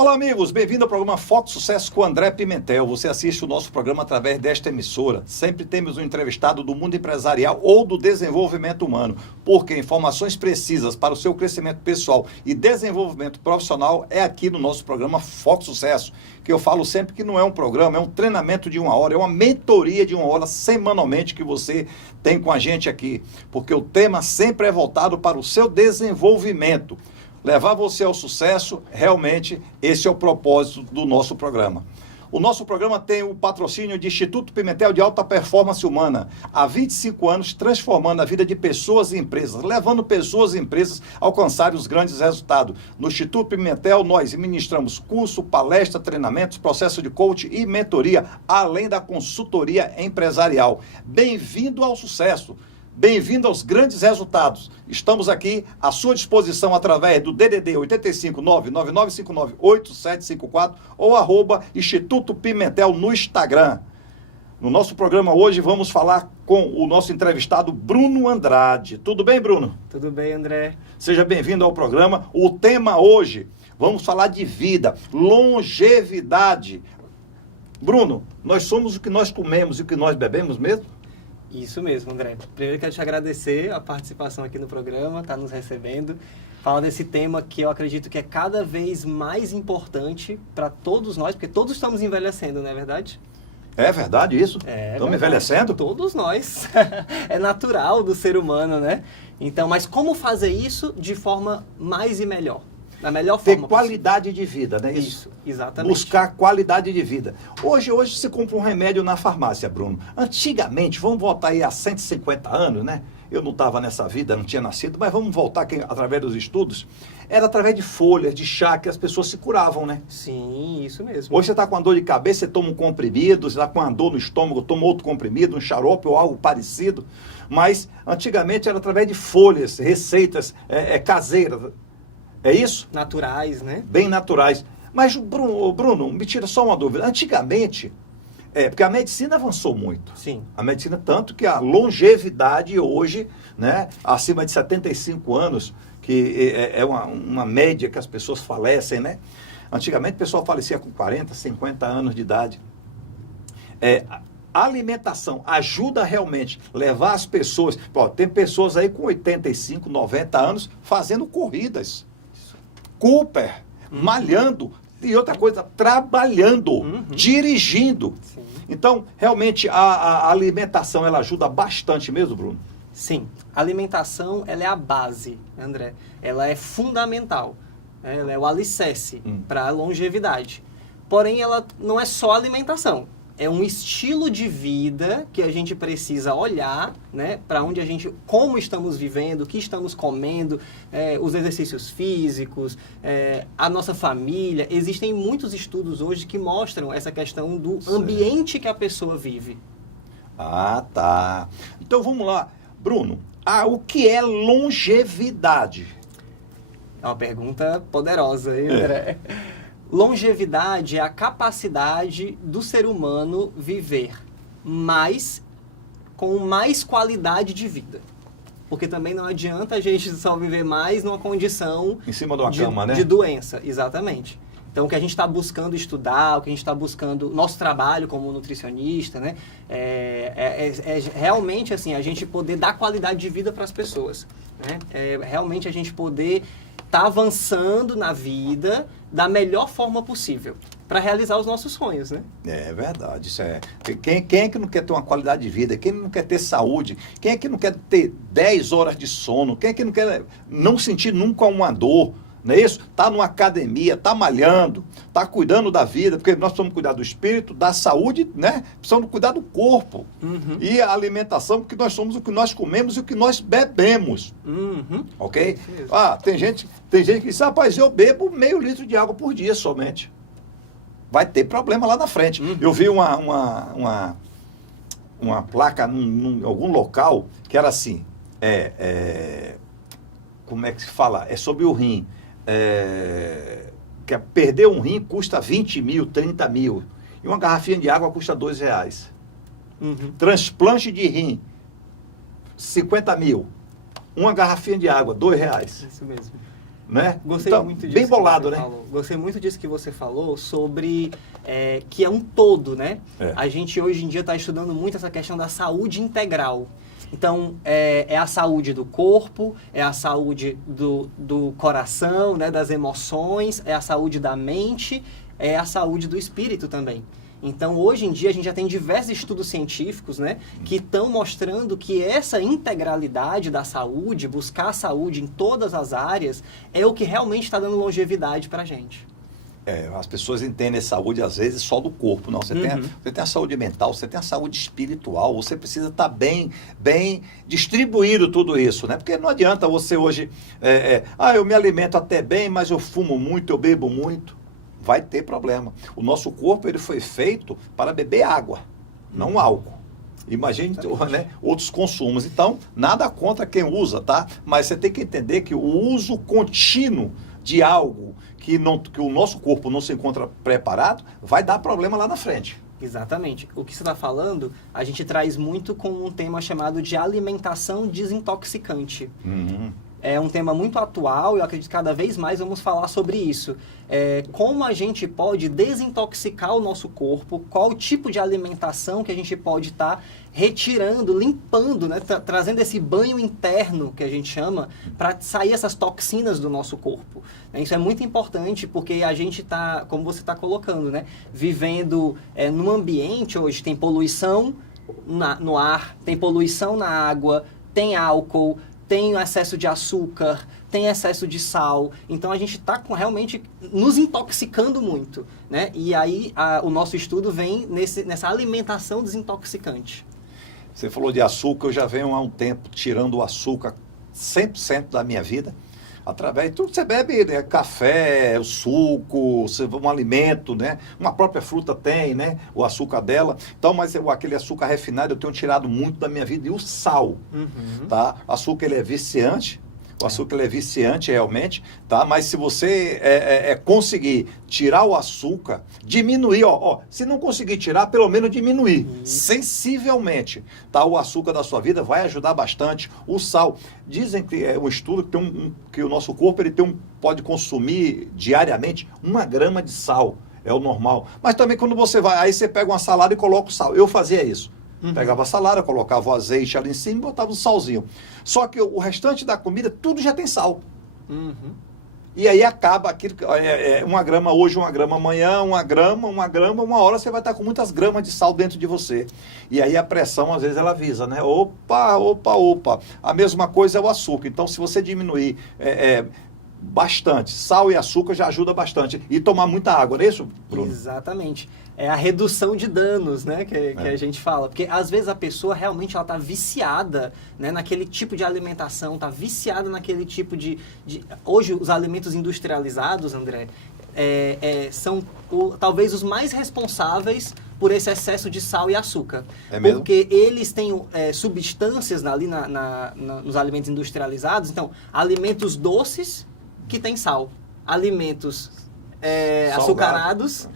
Olá, amigos, bem-vindo ao programa Foco Sucesso com André Pimentel. Você assiste o nosso programa através desta emissora. Sempre temos um entrevistado do mundo empresarial ou do desenvolvimento humano, porque informações precisas para o seu crescimento pessoal e desenvolvimento profissional é aqui no nosso programa Foco Sucesso, que eu falo sempre que não é um programa, é um treinamento de 1 hora, é uma mentoria de 1 hora semanalmente que você tem com a gente aqui, porque o tema sempre é voltado para o seu desenvolvimento. Levar você ao sucesso, realmente, esse é o propósito do nosso programa. O nosso programa tem o patrocínio de Instituto Pimentel de Alta Performance Humana. Há 25 anos, transformando a vida de pessoas e empresas, levando pessoas e empresas a alcançarem os grandes resultados. No Instituto Pimentel, nós ministramos curso, palestra, treinamentos, processo de coaching e mentoria, além da consultoria empresarial. Bem-vindo ao sucesso! Bem-vindo aos grandes resultados. Estamos aqui à sua disposição através do DDD 85 99959 8754 ou @Instituto Pimentel no Instagram. No nosso programa hoje vamos falar com o nosso entrevistado Bruno Andrade. Tudo bem, Bruno? Tudo bem, André. Seja bem-vindo ao programa. O tema hoje, vamos falar de vida, longevidade. Bruno, nós somos o que nós comemos e o que nós bebemos mesmo? Isso mesmo, André. Primeiro quero te agradecer a participação aqui no programa, tá nos recebendo. Fala desse tema que eu acredito que é cada vez mais importante para todos nós, porque todos estamos envelhecendo, não é verdade? É verdade isso? Estamos envelhecendo? Todos nós. É natural do ser humano, né? Então, mas como fazer isso de forma mais e melhor? Da melhor forma. Ter qualidade de vida, né? Isso, exatamente. Buscar qualidade de vida. Hoje você compra um remédio na farmácia, Bruno. Antigamente, vamos voltar aí a 150 anos, né? Eu não estava nessa vida, não tinha nascido, mas vamos voltar aqui, através dos estudos. Era através de folhas, de chá, que as pessoas se curavam, né? Sim, isso mesmo. Hoje você está com uma dor de cabeça, você toma um comprimido, você está com uma dor no estômago, toma outro comprimido, um xarope ou algo parecido. Mas, antigamente, era através de folhas, receitas caseiras. É isso? Naturais, né? Bem naturais. Mas, Bruno, me tira só uma dúvida. Antigamente, porque a medicina avançou muito. Sim. A medicina, tanto que a longevidade hoje, né, acima de 75 anos, que é uma média que as pessoas falecem, né? Antigamente, o pessoal falecia com 40, 50 anos de idade. A alimentação ajuda realmente a levar as pessoas... tem pessoas aí com 85, 90 anos fazendo corridas. Cooper, malhando, e outra coisa, trabalhando, dirigindo. Sim. Então, realmente, a alimentação, ela ajuda bastante mesmo, Bruno? Sim, a alimentação, ela é a base, André. Ela é fundamental, né? Ela é o alicerce para a longevidade. Porém, ela não é só alimentação. É um estilo de vida que a gente precisa olhar, né, para onde como estamos vivendo, o que estamos comendo, os exercícios físicos, a nossa família. Existem muitos estudos hoje que mostram essa questão do ambiente que a pessoa vive. Ah, tá. Então vamos lá. Bruno, o que é longevidade? É uma pergunta poderosa, hein, André? Longevidade é a capacidade do ser humano viver mais, com mais qualidade de vida. Porque também não adianta a gente só viver mais numa condição... Em cima de uma cama, né? De doença, exatamente. Então, o que a gente está buscando estudar, o que a gente está buscando... Nosso trabalho como nutricionista, né? É realmente, assim, a gente poder dar qualidade de vida para as pessoas. Né? Realmente a gente poder estar avançando na vida da melhor forma possível para realizar os nossos sonhos, né? É verdade, isso é. Quem é que não quer ter uma qualidade de vida? Quem não quer ter saúde? Quem é que não quer ter 10 horas de sono? Quem é que não quer não sentir nunca uma dor? Não é isso? Tá numa academia, tá malhando, tá cuidando da vida, porque nós precisamos cuidar do espírito, da saúde, né? Precisamos cuidar do corpo. E a alimentação, porque nós somos o que nós comemos e o que nós bebemos. Ok? Tem gente que diz, rapaz, eu bebo meio litro de água por dia somente. Vai ter problema lá na frente. Eu vi uma placa em algum local que era assim, como é que se fala? É sobre o rim. Que perder um rim custa 20 mil, 30 mil. E uma garrafinha de água custa R$2. Transplante de rim, 50 mil. Uma garrafinha de água, R$2. Isso mesmo. né? Gostei Então, muito disso. bem bolado, né? Falou. Gostei muito disso que você falou sobre que é um todo, né? A gente hoje em dia está estudando muito essa questão da saúde integral. Então, é a saúde do corpo, é a saúde do coração, né, das emoções, é a saúde da mente, é a saúde do espírito também. Então, hoje em dia, a gente já tem diversos estudos científicos, né, que estão mostrando que essa integralidade da saúde, buscar a saúde em todas as áreas, é o que realmente está dando longevidade para a gente. As pessoas entendem saúde, às vezes, só do corpo. Não, você tem a saúde mental, você tem a saúde espiritual, você precisa estar bem distribuído tudo isso, né? Porque não adianta você hoje, eu me alimento até bem, mas eu fumo muito, eu bebo muito. Vai ter problema. O nosso corpo, ele foi feito para beber água, não álcool. Imagine, né, outros consumos. Então, nada contra quem usa, tá? Mas você tem que entender que o uso contínuo de algo que o nosso corpo não se encontra preparado, vai dar problema lá na frente. Exatamente. O que você está falando, a gente traz muito com um tema chamado de alimentação desintoxicante. É um tema muito atual e eu acredito que cada vez mais vamos falar sobre isso. Como a gente pode desintoxicar o nosso corpo, qual o tipo de alimentação que a gente pode estar retirando, limpando, né? Trazendo esse banho interno, que a gente chama, para sair essas toxinas do nosso corpo. Isso é muito importante porque a gente está, como você está colocando, né? Vivendo num ambiente hoje, tem poluição no ar, tem poluição na água, tem álcool, tem excesso de açúcar, tem excesso de sal. Então, a gente está realmente nos intoxicando muito, né? E aí, o nosso estudo vem nessa alimentação desintoxicante. Você falou de açúcar, eu já venho há um tempo tirando o açúcar 100% da minha vida, através de tudo que você bebe, né? Café, o suco, um alimento, né? Uma própria fruta tem, né? O açúcar dela. Então, mas aquele açúcar refinado eu tenho tirado muito da minha vida. E o sal, tá? O açúcar, ele é viciante. O açúcar ele é viciante realmente, tá? Mas se você conseguir tirar o açúcar, diminuir, se não conseguir tirar, pelo menos diminuir sensivelmente, tá? O açúcar da sua vida vai ajudar bastante. O sal, dizem que é um estudo que o nosso corpo pode consumir diariamente 1 grama de sal, é o normal. Mas também quando você vai, aí você pega uma salada e coloca o sal. Eu fazia isso. Pegava a salada, colocava o azeite ali em cima e botava o salzinho. Só que o restante da comida, tudo já tem sal. E aí acaba aquilo, 1 grama hoje, 1 grama amanhã, 1 grama, uma hora você vai estar com muitas gramas de sal dentro de você. E aí a pressão, às vezes, ela avisa, né? Opa. A mesma coisa é o açúcar. Então, se você diminuir bastante, sal e açúcar já ajuda bastante. E tomar muita água, não é isso, Bruno? Exatamente. É a redução de danos, né, que a gente fala. Porque, às vezes, a pessoa realmente está viciada, né, naquele tipo de alimentação, está viciada naquele tipo de... Hoje, os alimentos industrializados, André, são talvez os mais responsáveis por esse excesso de sal e açúcar. Mesmo? Porque eles têm substâncias ali nos alimentos industrializados. Então, alimentos doces que têm sal. Alimentos açucarados...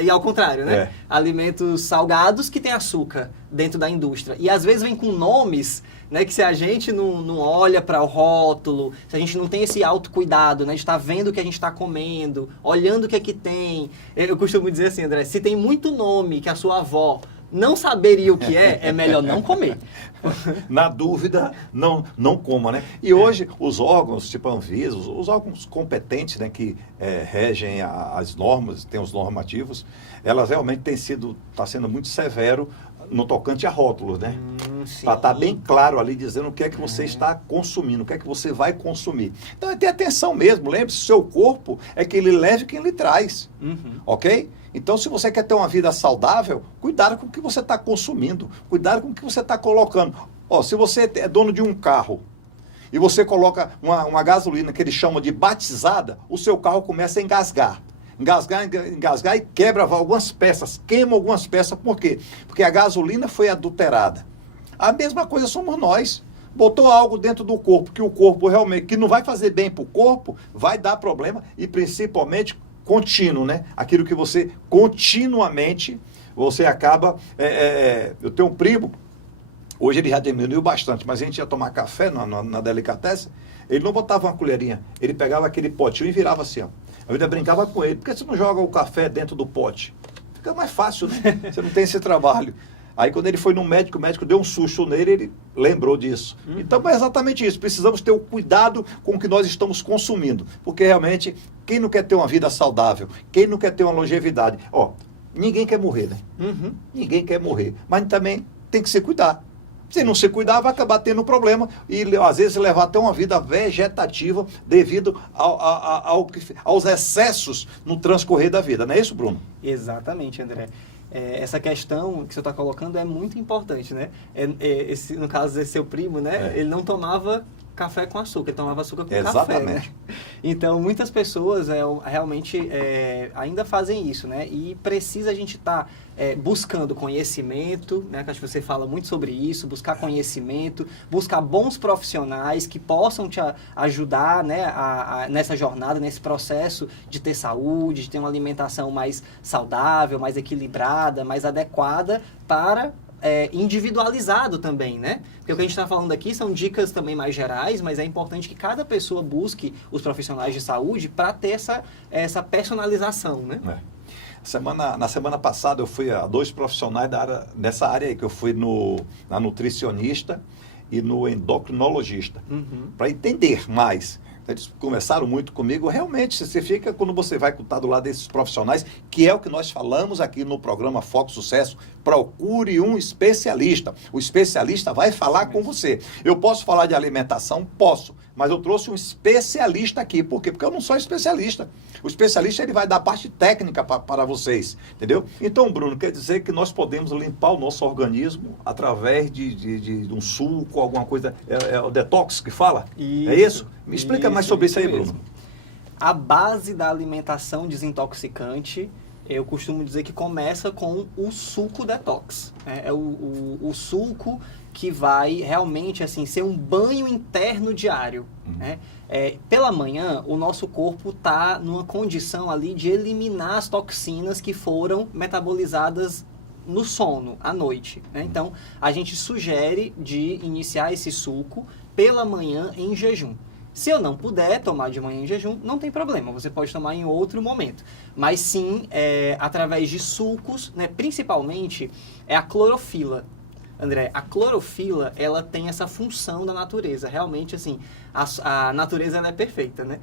E ao contrário, né? Alimentos salgados que têm açúcar dentro da indústria. E às vezes vem com nomes, né, que se a gente não olha para o rótulo, se a gente não tem esse autocuidado, né, de estar vendo o que a gente está comendo, olhando o que é que tem. Eu costumo dizer assim, André, se tem muito nome que a sua avó não saberia o que é melhor não comer. Na dúvida, não coma, né? E hoje, os órgãos, tipo a Anvisa, os órgãos competentes, né, que regem as normas, tem os normativos, elas realmente está sendo muito severo no tocante a rótulos, né? Está bem claro ali, dizendo o que é que você está consumindo, o que é que você vai consumir. Então, é ter atenção mesmo. Lembre-se, seu corpo é quem lhe leva e quem lhe traz. Ok? Então, se você quer ter uma vida saudável, cuidado com o que você está consumindo, cuidado com o que você está colocando. Se você é dono de um carro e você coloca uma gasolina que eles chamam de batizada, o seu carro começa a engasgar. Engasgar e quebra algumas peças, queima algumas peças. Por quê? Porque a gasolina foi adulterada. A mesma coisa somos nós. Botou algo dentro do corpo, que o corpo realmente, que não vai fazer bem para o corpo, vai dar problema e principalmente contínuo, né? Aquilo que você continuamente, você acaba... eu tenho um primo, hoje ele já diminuiu bastante, mas a gente ia tomar café na Delicatessen, Ele não botava uma colherinha, ele pegava aquele potinho e virava assim, ó. A vida brincava com ele. Por que você não joga o café dentro do pote? Fica mais fácil, né? Você não tem esse trabalho. Aí quando ele foi no médico, o médico deu um susto nele, ele lembrou disso. Então é exatamente isso. Precisamos ter o cuidado com o que nós estamos consumindo. Porque realmente, quem não quer ter uma vida saudável? Quem não quer ter uma longevidade? Ó, ninguém quer morrer, né? Ninguém quer morrer. Mas também tem que se cuidar. Se não se cuidar, vai acabar tendo problema e, às vezes, levar até uma vida vegetativa devido aos excessos no transcorrer da vida. Não é isso, Bruno? Exatamente, André. Essa questão que você está colocando é muito importante, né? No caso desse seu primo, né? Ele não tomava café com açúcar, ele tomava açúcar com café, né? Então, muitas pessoas realmente ainda fazem isso, né? E precisa a gente estar buscando conhecimento, né? Que acho que você fala muito sobre isso, buscar conhecimento, buscar bons profissionais que possam te ajudar, né? Nessa jornada, nesse processo de ter saúde, de ter uma alimentação mais saudável, mais equilibrada, mais adequada para... individualizado também, né? Porque o que a gente está falando aqui são dicas também mais gerais, mas é importante que cada pessoa busque os profissionais de saúde para ter essa personalização, né? Na semana passada eu fui a 2 profissionais dessa área aí, que eu fui na nutricionista e no endocrinologista, para entender mais. Eles conversaram muito comigo. Realmente, você fica, quando você vai estar do lado desses profissionais, que é o que nós falamos aqui no programa Foco Sucesso, procure um especialista. O especialista vai falar com você. Eu posso falar de alimentação? Posso. Mas eu trouxe um especialista aqui. Por quê? Porque eu não sou especialista. O especialista ele vai dar parte técnica para vocês. Entendeu? Então, Bruno, quer dizer que nós podemos limpar o nosso organismo através de um suco, alguma coisa. É o detox que fala? Isso, é isso? Me explica mais sobre isso aí, mesmo. Bruno. A base da alimentação desintoxicante, eu costumo dizer que começa com o suco detox. É o suco que vai realmente assim, ser um banho interno diário. Né? Pela manhã, o nosso corpo está numa condição ali de eliminar as toxinas que foram metabolizadas no sono, à noite. Né? Então, a gente sugere de iniciar esse suco pela manhã em jejum. Se eu não puder tomar de manhã em jejum, não tem problema, você pode tomar em outro momento. Mas sim, através de sucos, né, principalmente a clorofila. André, a clorofila, ela tem essa função da natureza. Realmente, assim, a natureza ela é perfeita, né?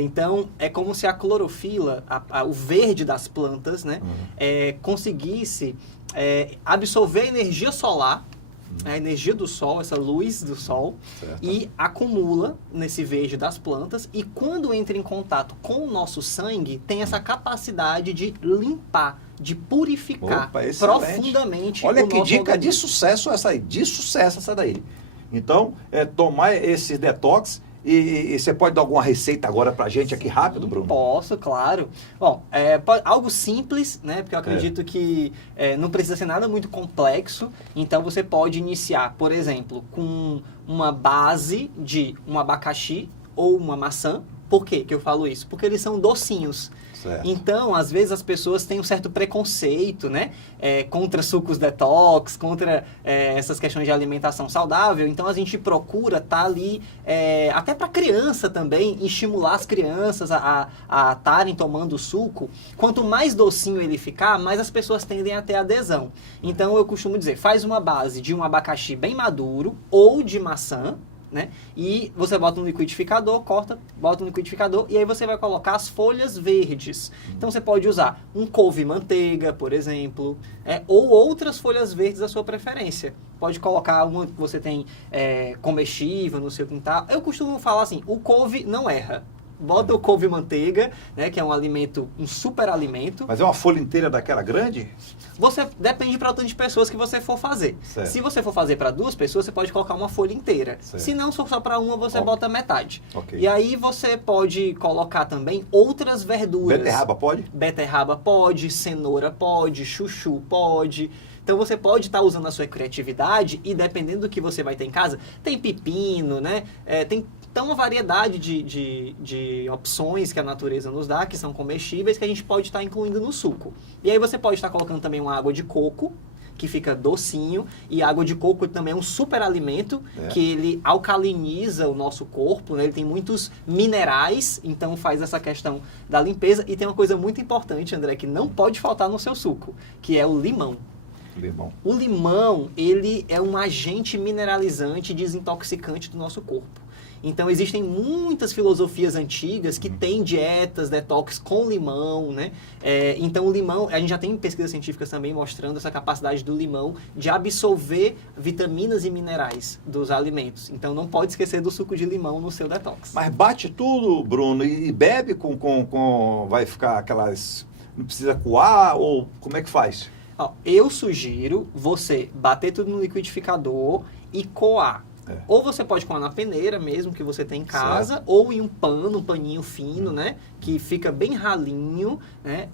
Então, é como se a clorofila, o verde das plantas, né, conseguisse absorver a energia solar, a energia do sol, essa luz do sol, e acumula nesse verde das plantas, e quando entra em contato com o nosso sangue, tem essa capacidade de limpar, de purificar profundamente. Olha o que nosso dica organismo. de sucesso essa daí. Então, tomar esse detox. E você pode dar alguma receita agora pra gente aqui rápido, Bruno? Posso, claro. Bom, algo simples, né? Porque eu acredito que não precisa ser nada muito complexo. Então, você pode iniciar, por exemplo, com uma base de um abacaxi ou uma maçã. Por quê que eu falo isso? Porque eles são docinhos. Certo. Então, às vezes as pessoas têm um certo preconceito, né? Contra sucos detox, contra essas questões de alimentação saudável. Então, a gente procura estar ali, até para criança também, estimular as crianças a estarem tomando suco. Quanto mais docinho ele ficar, mais as pessoas tendem a ter adesão. Então, eu costumo dizer, faz uma base de um abacaxi bem maduro ou de maçã, né? E você bota no liquidificador, corta, bota no liquidificador e aí você vai colocar as folhas verdes. Então você pode usar um couve-manteiga, por exemplo, ou outras folhas verdes da sua preferência. Pode colocar uma que você tem comestível no seu quintal. Eu costumo falar assim, o couve não erra. Bota o couve-manteiga, né, que é um super alimento. Mas é uma folha inteira daquela grande? Depende para o tanto de pessoas que você for fazer. Certo. Se você for fazer para 2 pessoas, você pode colocar uma folha inteira. Certo. Se não, se for só para uma, você bota metade. Okay. E aí você pode colocar também outras verduras. Beterraba pode? Beterraba pode, cenoura pode, chuchu pode. Então você pode estar usando a sua criatividade e dependendo do que você vai ter em casa, tem pepino, né? Tem uma variedade de opções que a natureza nos dá, que são comestíveis, que a gente pode estar incluindo no suco. E aí você pode estar colocando também uma água de coco, que fica docinho, e água de coco também é um super alimento, que ele alcaliniza o nosso corpo, né? Ele tem muitos minerais, então faz essa questão da limpeza. E tem uma coisa muito importante, André, que não pode faltar no seu suco, que é o limão. O limão, ele é um agente mineralizante e desintoxicante do nosso corpo. Então, existem muitas filosofias antigas que têm dietas, detox com limão, né? Então, o limão, a gente já tem pesquisas científicas também mostrando essa capacidade do limão de absorver vitaminas e minerais dos alimentos. Então, não pode esquecer do suco de limão no seu detox. Mas bate tudo, Bruno, e bebe vai ficar aquelas... Não precisa coar, ou como é que faz? Eu sugiro você bater tudo no liquidificador e coar. Ou você pode coar na peneira mesmo, que você tem em casa, certo, ou em um paninho fino, né? Que fica bem ralinho, né?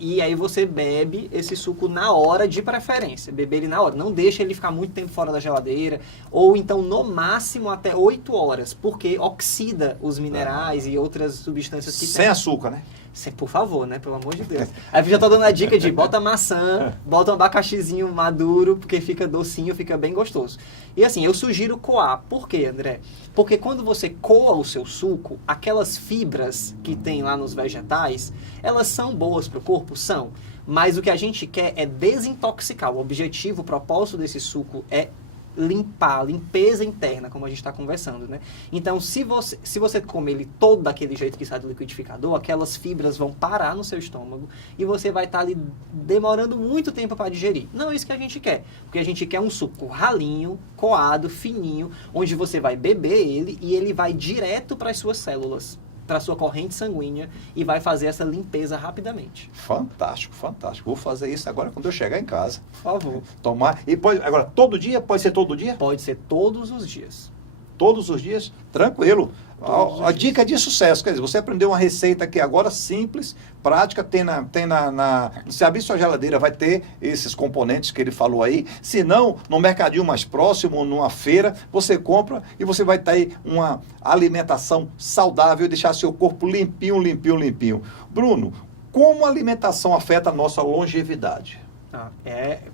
E aí você bebe esse suco na hora, de preferência. Beber ele na hora. Não deixa ele ficar muito tempo fora da geladeira. Ou então, no máximo, até 8 horas. Porque oxida os minerais e outras substâncias que tem. Sem açúcar, né? Por favor, né? Pelo amor de Deus. Aí eu já tô dando a dica de bota maçã, bota um abacaxizinho maduro, porque fica docinho, fica bem gostoso. E assim, eu sugiro coar. Por quê, André? Porque quando você coa o seu suco, aquelas fibras que tem lá nos vegetais, elas são boas para o corpo? São. Mas o que a gente quer é desintoxicar. O objetivo, o propósito desse suco é limpar, limpeza interna, como a gente está conversando, né? Então, se você comer ele todo daquele jeito que sai do liquidificador, aquelas fibras vão parar no seu estômago e você vai estar ali demorando muito tempo para digerir. Não é isso que a gente quer, porque a gente quer um suco ralinho, coado, fininho, onde você vai beber ele e ele vai direto para as suas células, para a sua corrente sanguínea e vai fazer essa limpeza rapidamente. Fantástico, fantástico. Vou fazer isso agora quando eu chegar em casa. Por favor. Tomar. E agora, todo dia? Pode ser todo dia? Pode ser todos os dias. Todos os dias? Tranquilo. A dica de sucesso, quer dizer, você aprendeu uma receita aqui agora simples, prática, se abrir sua geladeira vai ter esses componentes que ele falou aí, se não, no mercadinho mais próximo, numa feira, você compra e você vai ter uma alimentação saudável e deixar seu corpo limpinho, limpinho, limpinho. Bruno, como a alimentação afeta a nossa longevidade?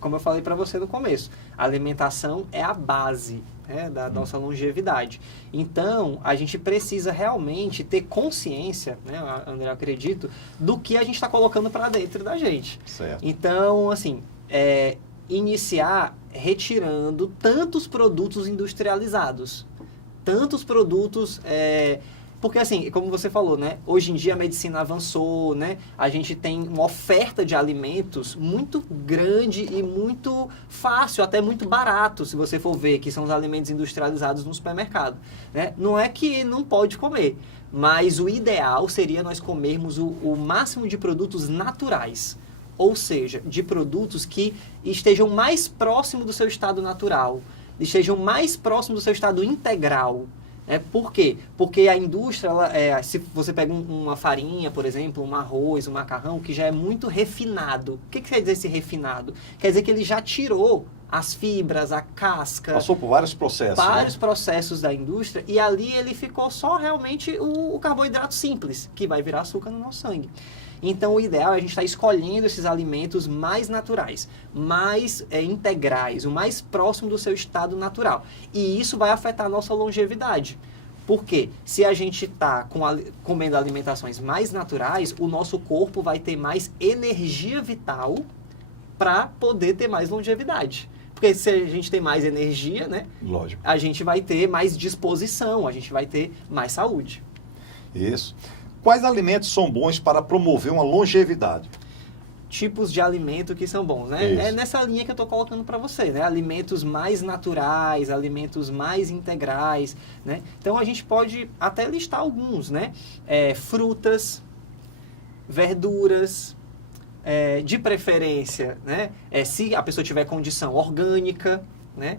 Como eu falei para você no começo, a alimentação é a base, né, da nossa longevidade. Então, a gente precisa realmente ter consciência, né, André, eu acredito, do que a gente está colocando para dentro da gente. Certo. Então, assim, iniciar retirando tantos produtos industrializados, tantos produtos... Porque, assim, como você falou, né? Hoje em dia a medicina avançou, né? A gente tem uma oferta de alimentos muito grande e muito fácil, até muito barato, se você for ver, que são os alimentos industrializados no supermercado, né? Não é que não pode comer, mas o ideal seria nós comermos o máximo de produtos naturais. Ou seja, de produtos que estejam mais próximo do seu estado natural, estejam mais próximo do seu estado integral. Por quê? Porque a indústria, se você pega uma farinha, por exemplo, um arroz, um macarrão, que já é muito refinado. O que quer dizer esse refinado? Quer dizer que ele já tirou as fibras, a casca... Passou por vários processos. Vários processos da indústria, e ali ele ficou só realmente o carboidrato simples, que vai virar açúcar no nosso sangue. Então, o ideal é a gente estar escolhendo esses alimentos mais naturais, mais integrais, o mais próximo do seu estado natural. E isso vai afetar a nossa longevidade. Por quê? Se a gente está comendo alimentações mais naturais, o nosso corpo vai ter mais energia vital para poder ter mais longevidade. Porque se a gente tem mais energia, né? Lógico. A gente vai ter mais disposição, a gente vai ter mais saúde. Isso. Quais alimentos são bons para promover uma longevidade? Tipos de alimento que são bons, né? Isso. É nessa linha que eu estou colocando para você, né? Alimentos mais naturais, alimentos mais integrais, né? Então, a gente pode até listar alguns, né? Frutas, verduras, de preferência, né? Se a pessoa tiver condição orgânica, né?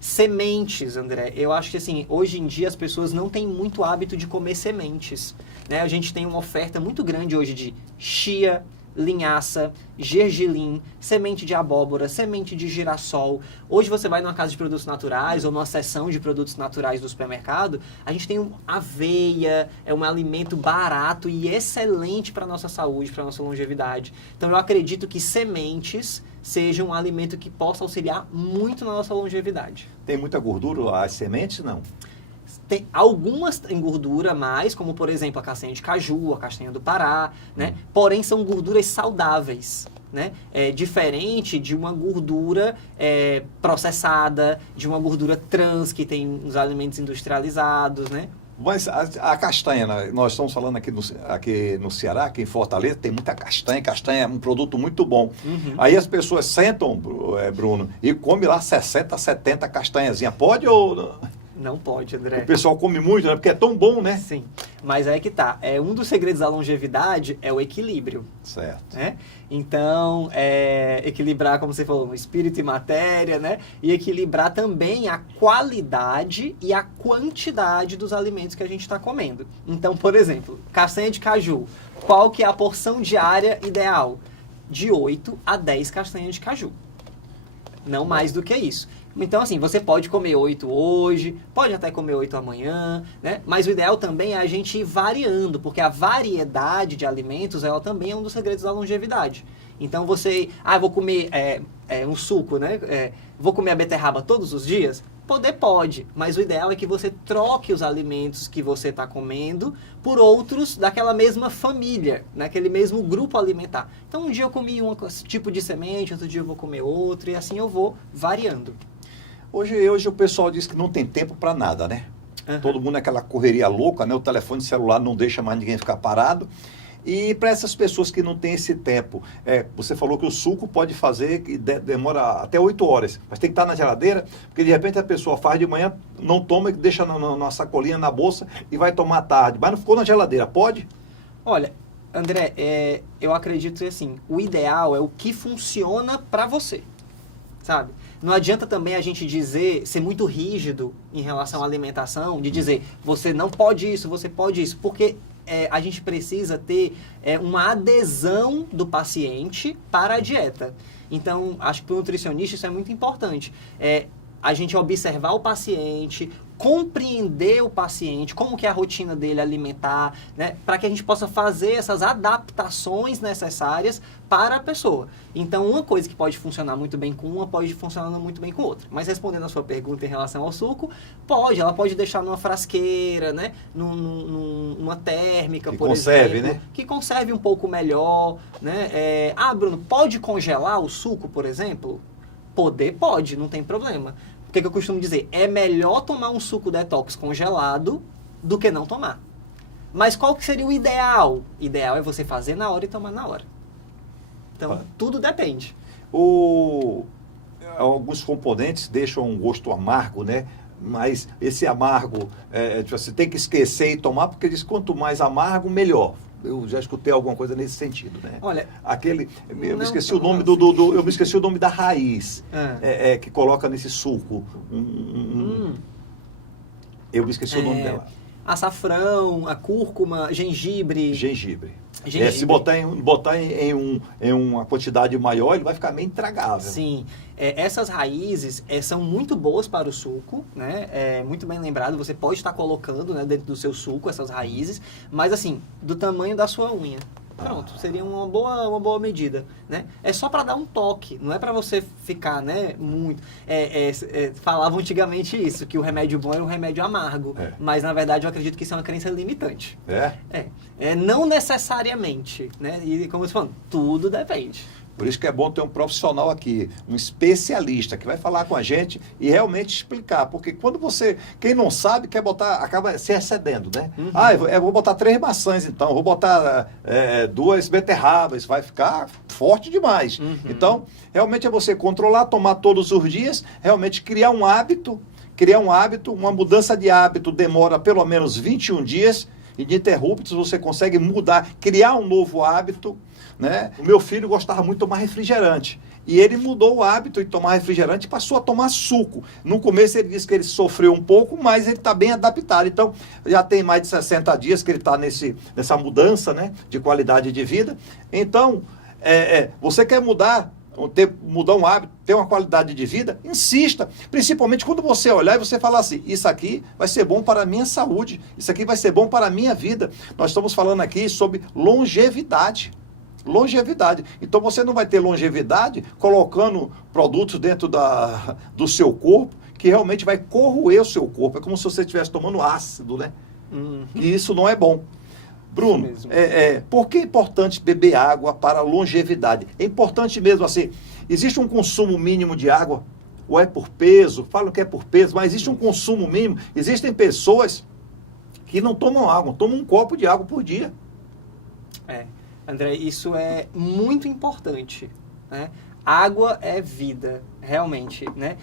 Sementes, André. Eu acho que, assim, hoje em dia as pessoas não têm muito hábito de comer sementes, né? A gente tem uma oferta muito grande hoje de chia, linhaça, gergelim, semente de abóbora, semente de girassol. Hoje você vai numa casa de produtos naturais ou numa seção de produtos naturais do supermercado, a gente tem aveia, é um alimento barato e excelente para a nossa saúde, para a nossa longevidade. Então eu acredito que sementes sejam um alimento que possa auxiliar muito na nossa longevidade. Tem muita gordura as sementes, não? Tem algumas têm gordura mais, como por exemplo a castanha de caju, a castanha do Pará, né? Porém são gorduras saudáveis, né? É diferente de uma gordura processada, de uma gordura trans que tem nos alimentos industrializados, né? Mas a castanha, né? Nós estamos falando aqui no Ceará, aqui em Fortaleza, tem muita castanha. Castanha é um produto muito bom. Aí as pessoas sentam, Bruno, e comem lá 60, 70 castanhazinhas. Pode ou... Não pode, André. O pessoal come muito, né? Porque é tão bom, né? Sim, mas aí que tá. Um dos segredos da longevidade é o equilíbrio. Certo. Né? Então, equilibrar, como você falou, espírito e matéria, né? E equilibrar também a qualidade e a quantidade dos alimentos que a gente está comendo. Então, por exemplo, castanha de caju. Qual que é a porção diária ideal? De 8 a 10 castanhas de caju. Não mais do que isso. Então, assim, você pode comer 8 hoje, pode até comer 8 amanhã, né? Mas o ideal também é a gente ir variando, porque a variedade de alimentos, ela também é um dos segredos da longevidade. Então, você... vou comer um suco, né? Vou comer a beterraba todos os dias? Pode, mas o ideal é que você troque os alimentos que você está comendo por outros daquela mesma família, naquele mesmo grupo alimentar. Então, um dia eu comi um tipo de semente, outro dia eu vou comer outro, e assim eu vou variando. Hoje o pessoal diz que não tem tempo para nada, né? Todo mundo é aquela correria louca, né? O telefone celular não deixa mais ninguém ficar parado. E para essas pessoas que não têm esse tempo, você falou que o suco pode fazer, que demora até 8 horas, mas tem que estar na geladeira, porque de repente a pessoa faz de manhã, não toma e deixa na sacolinha, na bolsa e vai tomar à tarde. Mas não ficou na geladeira, pode? Olha, André, eu acredito que assim, o ideal é o que funciona para você, sabe? Não adianta também a gente ser muito rígido em relação à alimentação, de dizer, você não pode isso, você pode isso, porque a gente precisa ter uma adesão do paciente para a dieta. Então, acho que para o nutricionista isso é muito importante. A gente observar o paciente, compreender o paciente, como que é a rotina dele alimentar, né, para que a gente possa fazer essas adaptações necessárias para a pessoa. Então, uma coisa que pode funcionar muito bem com uma, pode funcionar muito bem com outra. Mas respondendo a sua pergunta em relação ao suco, ela pode deixar numa frasqueira, né, numa térmica, que por conserve, exemplo, né? Que conserve um pouco melhor, né? Bruno, pode congelar o suco, por exemplo? Pode, não tem problema. O que eu costumo dizer? É melhor tomar um suco detox congelado do que não tomar. Mas qual que seria o ideal? O ideal é você fazer na hora e tomar na hora. Então, tudo depende. Alguns componentes deixam um gosto amargo, né? Mas esse amargo, você tem que esquecer e tomar, porque diz quanto mais amargo, melhor. Eu já escutei alguma coisa nesse sentido, né? Olha, eu me esqueci o nome eu me esqueci o nome da raiz que coloca nesse suco. Eu me esqueci o nome dela. Açafrão, a cúrcuma, gengibre. Se botar em uma quantidade maior, ele vai ficar meio intragável. Sim. Essas raízes são muito boas para o suco, né? Muito bem lembrado, você pode estar colocando, né, dentro do seu suco essas raízes, mas assim, do tamanho da sua unha. Pronto, seria uma boa medida, né? É só para dar um toque, não é para você ficar, né, muito... falavam antigamente isso, que o remédio bom era um remédio amargo, mas na verdade eu acredito que isso é uma crença limitante. Não necessariamente, né? E como você falou, tudo depende. Por isso que é bom ter um profissional aqui, um especialista que vai falar com a gente e realmente explicar. Porque quando quem não sabe, acaba se excedendo, né? Eu vou botar 3 maçãs então, vou botar 2 beterrabas, vai ficar forte demais. Então, realmente é você controlar, tomar todos os dias, realmente criar um hábito, uma mudança de hábito demora pelo menos 21 dias, ininterruptos, você consegue mudar, criar um novo hábito, né? O meu filho gostava muito de tomar refrigerante. E ele mudou o hábito de tomar refrigerante e passou a tomar suco. No começo ele disse que ele sofreu um pouco, mas ele está bem adaptado. Então, já tem mais de 60 dias que ele está nessa mudança, né, de qualidade de vida. Então, Você quer mudar um hábito, ter uma qualidade de vida, insista. Principalmente quando você olhar e você falar assim, isso aqui vai ser bom para a minha saúde, isso aqui vai ser bom para a minha vida. Nós estamos falando aqui sobre longevidade. Longevidade. Então você não vai ter longevidade colocando produtos dentro do seu corpo que realmente vai corroer o seu corpo. É como se você estivesse tomando ácido, né? E isso não é bom. Bruno, por que é importante beber água para a longevidade? É importante mesmo assim, existe um consumo mínimo de água, ou é por peso, falam que é por peso, mas existe um consumo mínimo. Existem pessoas que não tomam água, tomam um copo de água por dia. André, isso é muito importante, né? Água é vida, realmente, né?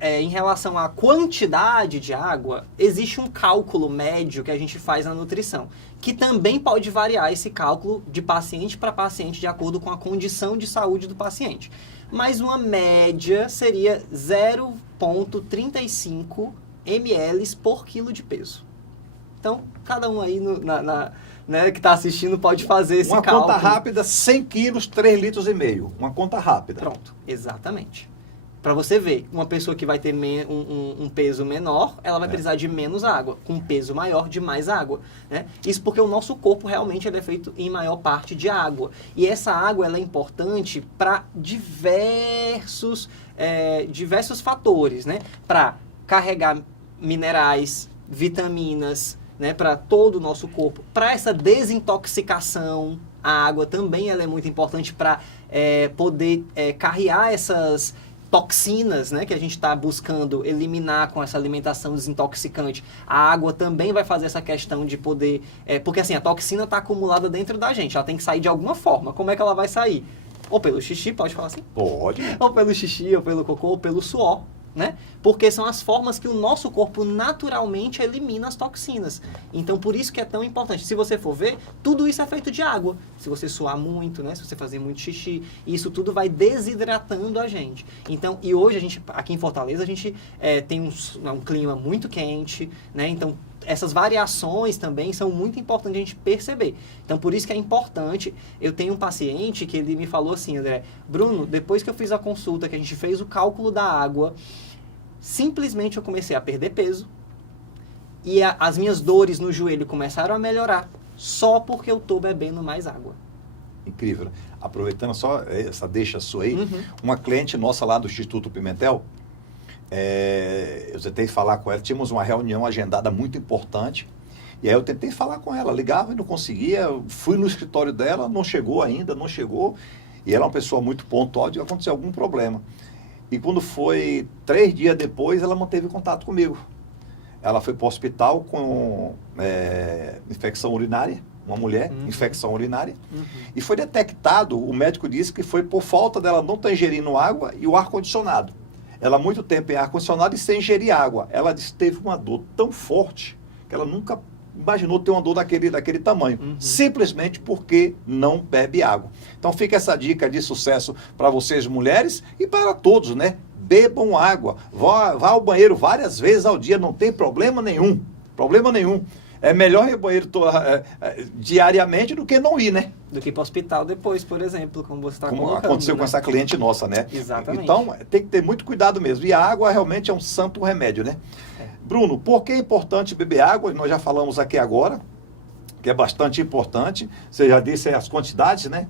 Em relação à quantidade de água, existe um cálculo médio que a gente faz na nutrição, que também pode variar esse cálculo de paciente para paciente de acordo com a condição de saúde do paciente. Mas uma média seria 0,35 ml por quilo de peso. Então, cada um aí que está assistindo pode fazer esse cálculo. Uma conta rápida, 100 quilos, 3,5 litros. Uma conta rápida. Pronto, exatamente. Para você ver, uma pessoa que vai ter um peso menor, ela vai precisar de menos água. Com um peso maior, de mais água. Né? Isso porque o nosso corpo realmente é feito em maior parte de água. E essa água ela é importante para diversos fatores. Né? Para carregar minerais, vitaminas, né? Para todo o nosso corpo. Para essa desintoxicação, a água também ela é muito importante para poder carrear essas toxinas, né, que a gente está buscando eliminar com essa alimentação desintoxicante. A água também vai fazer essa questão de poder... porque assim, a toxina está acumulada dentro da gente, ela tem que sair de alguma forma. Como é que ela vai sair? Ou pelo xixi, pode falar assim? Pode. Ou pelo xixi, ou pelo cocô, ou pelo suor. Né? Porque são as formas que o nosso corpo naturalmente elimina as toxinas. Então, por isso que é tão importante. Se você for ver, tudo isso é feito de água. Se você suar muito, né? Se você fazer muito xixi, isso tudo vai desidratando a gente. Então, e hoje, aqui em Fortaleza, a gente tem um clima muito quente, né? Então, essas variações também são muito importantes a gente perceber. Então, por isso que é importante. Eu tenho um paciente que ele me falou assim, André, Bruno, depois que eu fiz a consulta, que a gente fez o cálculo da água, simplesmente eu comecei a perder peso e as minhas dores no joelho começaram a melhorar só porque eu estou bebendo mais água. Incrível. Aproveitando só essa deixa sua aí, uma cliente nossa lá do Instituto Pimentel, eu tentei falar com ela, tínhamos uma reunião agendada muito importante, e aí eu tentei falar com ela, ligava e não conseguia, fui no escritório dela, não chegou ainda, e ela é uma pessoa muito pontual, de acontecer algum problema. E quando foi 3 dias depois, ela manteve contato comigo. Ela foi para o hospital com infecção urinária, uma mulher, infecção urinária, e foi detectado, o médico disse que foi por falta dela não estar ingerindo água e o ar-condicionado. Ela há muito tempo em ar-condicionado e sem ingerir água. Ela disse que teve uma dor tão forte que ela nunca imaginou ter uma dor daquele tamanho. Simplesmente porque não bebe água. Então fica essa dica de sucesso para vocês mulheres e para todos, né? Bebam água. Vá ao banheiro várias vezes ao dia, não tem problema nenhum. Problema nenhum. É melhor ir ao banheiro diariamente do que não ir, né? Do que ir para o hospital depois, por exemplo, como você está colocando. Como aconteceu com essa cliente nossa, né? Exatamente. Então, tem que ter muito cuidado mesmo. E a água realmente é um santo remédio, né? Bruno, por que é importante beber água? Nós já falamos aqui agora, que é bastante importante. Você já disse as quantidades, né?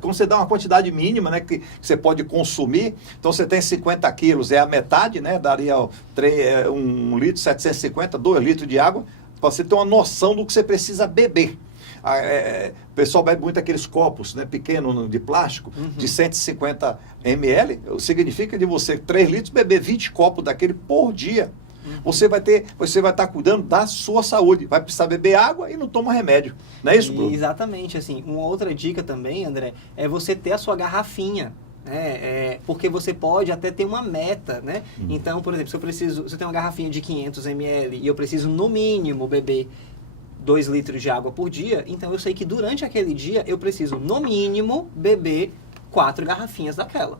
Quando você dá uma quantidade mínima, né, que você pode consumir, então você tem 50 quilos, é a metade, né? Daria 1 litro, 750, 2 litros de água, para você ter uma noção do que você precisa beber. O pessoal bebe muito aqueles copos, né, pequenos de plástico, de 150 ml, significa de você, 3 litros, beber 20 copos daquele por dia. Você vai estar cuidando da sua saúde, vai precisar beber água e não toma remédio. Não é isso, Bruno? Exatamente, assim, uma outra dica também, André, é você ter a sua garrafinha. Porque você pode até ter uma meta, né? Então, por exemplo, se eu tenho uma garrafinha de 500 ml e eu preciso no mínimo beber 2 litros de água por dia, então eu sei que durante aquele dia eu preciso no mínimo beber 4 garrafinhas daquela.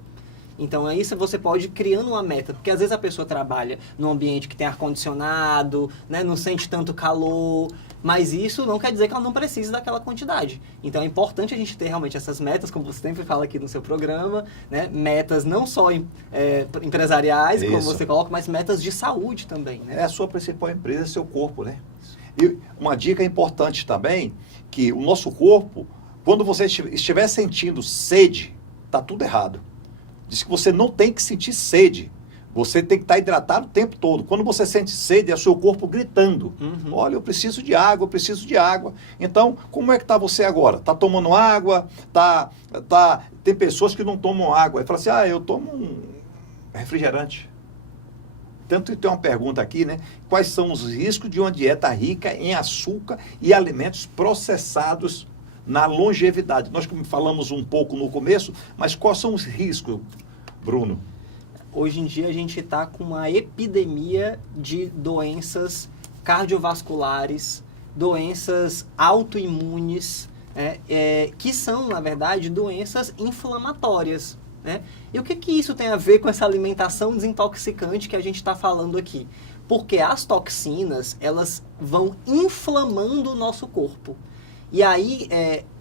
Então, aí você pode ir criando uma meta, porque às vezes a pessoa trabalha num ambiente que tem ar-condicionado, né, não sente tanto calor, Mas isso não quer dizer que ela não precise daquela quantidade. Então é importante a gente ter realmente essas metas, como você sempre fala aqui no seu programa, né? Metas não só empresariais, como você coloca, mas metas de saúde também. Né? É a sua principal empresa, seu corpo, né? E uma dica importante também, que o nosso corpo, quando você estiver sentindo sede, está tudo errado. Diz que você não tem que sentir sede. Você tem que estar hidratado o tempo todo. Quando você sente sede, é o seu corpo gritando. Olha, eu preciso de água, eu preciso de água. Então, como é que está você agora? Está tomando água? Tem pessoas que não tomam água. Aí fala assim, eu tomo um refrigerante. Tanto que tem uma pergunta aqui, né? Quais são os riscos de uma dieta rica em açúcar e alimentos processados na longevidade? Nós falamos um pouco no começo, mas quais são os riscos, Bruno? Hoje em dia a gente está com uma epidemia de doenças cardiovasculares, doenças autoimunes, que são, na verdade, doenças inflamatórias. Né? E o que isso tem a ver com essa alimentação desintoxicante que a gente está falando aqui? Porque as toxinas, elas vão inflamando o nosso corpo. E aí,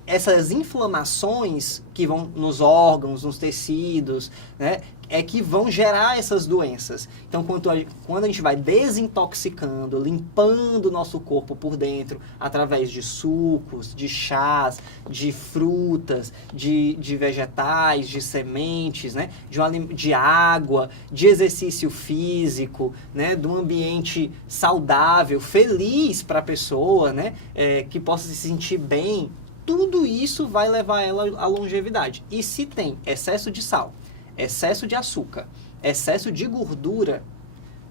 essas inflamações que vão nos órgãos, nos tecidos, né, que vão gerar essas doenças. Então, quando a gente vai desintoxicando, limpando o nosso corpo por dentro, através de sucos, de chás, de frutas, de vegetais, de sementes, né, de água, de exercício físico, né, de um ambiente saudável, feliz para a pessoa, né, que possa se sentir bem, tudo isso vai levar ela à longevidade. E se tem excesso de sal, excesso de açúcar, excesso de gordura,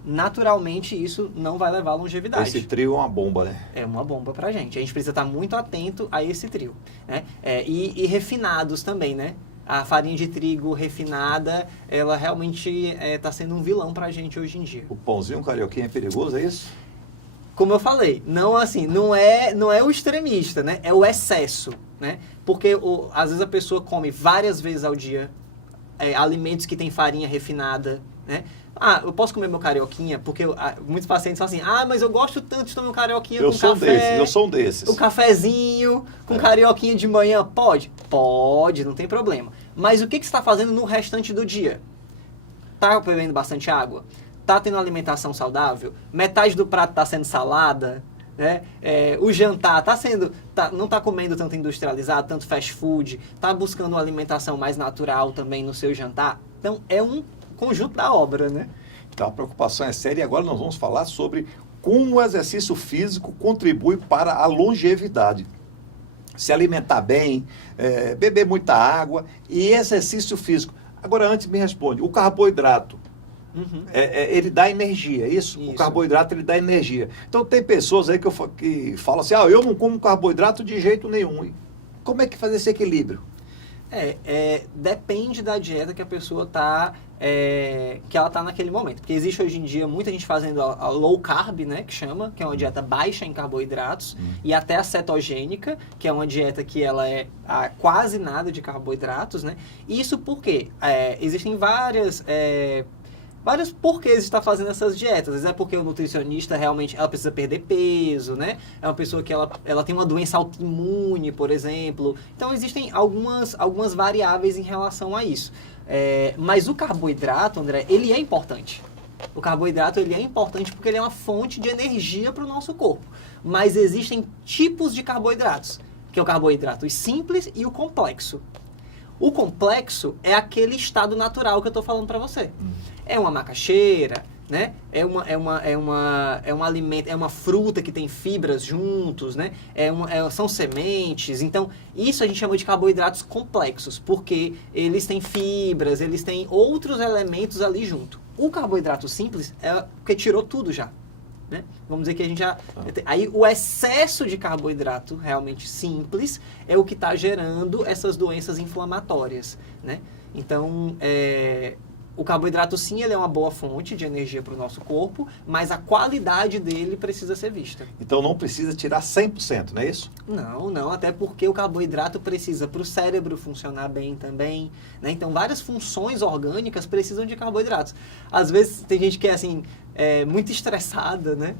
naturalmente isso não vai levar à longevidade. Esse trio é uma bomba, né? É uma bomba pra gente. A gente precisa estar muito atento a esse trio. Né? E refinados também, né? A farinha de trigo refinada, ela realmente está sendo um vilão pra gente hoje em dia. O pãozinho carioquinha é perigoso, é isso? Como eu falei, não é o extremista, né? É o excesso, né? Porque às vezes a pessoa come várias vezes ao dia alimentos que tem farinha refinada, né? Eu posso comer meu carioquinha, porque muitos pacientes falam assim, mas eu gosto tanto de tomar um carioquinha com café. Eu sou um desses. O cafezinho com carioquinha de manhã, pode? Pode, não tem problema. Mas o que você está fazendo no restante do dia? Tá bebendo bastante água? Tá tendo alimentação saudável? Metade do prato tá sendo salada? Né? O jantar não está comendo tanto industrializado, tanto fast food, está buscando uma alimentação mais natural também no seu jantar. Então, é um conjunto da obra, né? Então, a preocupação é séria e agora nós vamos falar sobre como o exercício físico contribui para a longevidade. Se alimentar bem, beber muita água e exercício físico. Agora, antes me responde, o carboidrato, ele dá energia, isso? O carboidrato, ele dá energia. Então, tem pessoas aí que falam assim, eu não como carboidrato de jeito nenhum. Como é que faz esse equilíbrio? Depende da dieta que a pessoa que ela está naquele momento. Porque existe hoje em dia muita gente fazendo a low carb, né, que chama, que é uma dieta baixa em carboidratos, e até a cetogênica, que é uma dieta que ela é quase nada de carboidratos, né? Isso porque existem vários porquês de estar fazendo essas dietas. Às vezes é porque o nutricionista realmente ela precisa perder peso, né? É uma pessoa que ela tem uma doença autoimune, por exemplo. Então existem algumas variáveis em relação a isso. Mas o carboidrato, André, ele é importante. O carboidrato ele é importante porque ele é uma fonte de energia para o nosso corpo. Mas existem tipos de carboidratos, que é o carboidrato simples e o complexo. O complexo é aquele estado natural que eu estou falando para você. É uma macaxeira, né? É um alimento, é uma fruta que tem fibras juntos, né? São sementes. Então, isso a gente chama de carboidratos complexos, porque eles têm fibras, eles têm outros elementos ali junto. O carboidrato simples é porque tirou tudo já. Né? Vamos dizer que a gente já... Aí o excesso de carboidrato realmente simples é o que está gerando essas doenças inflamatórias. Né? Então, o carboidrato sim, ele é uma boa fonte de energia para o nosso corpo, mas a qualidade dele precisa ser vista. Então não precisa tirar 100%, não é isso? Não, até porque o carboidrato precisa para o cérebro funcionar bem também, né? Então várias funções orgânicas precisam de carboidratos. Às vezes tem gente que é assim, muito estressada, né?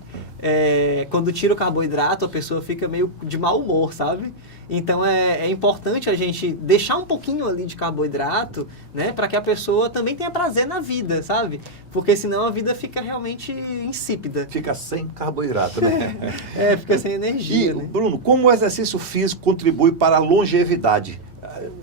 Quando tira o carboidrato, a pessoa fica meio de mau humor, sabe? Então é importante a gente deixar um pouquinho ali de carboidrato, né? Para que a pessoa também tenha prazer na vida, sabe? Porque senão a vida fica realmente insípida. Fica sem carboidrato, né? Fica sem energia, E, né? Bruno, como o exercício físico contribui para a longevidade?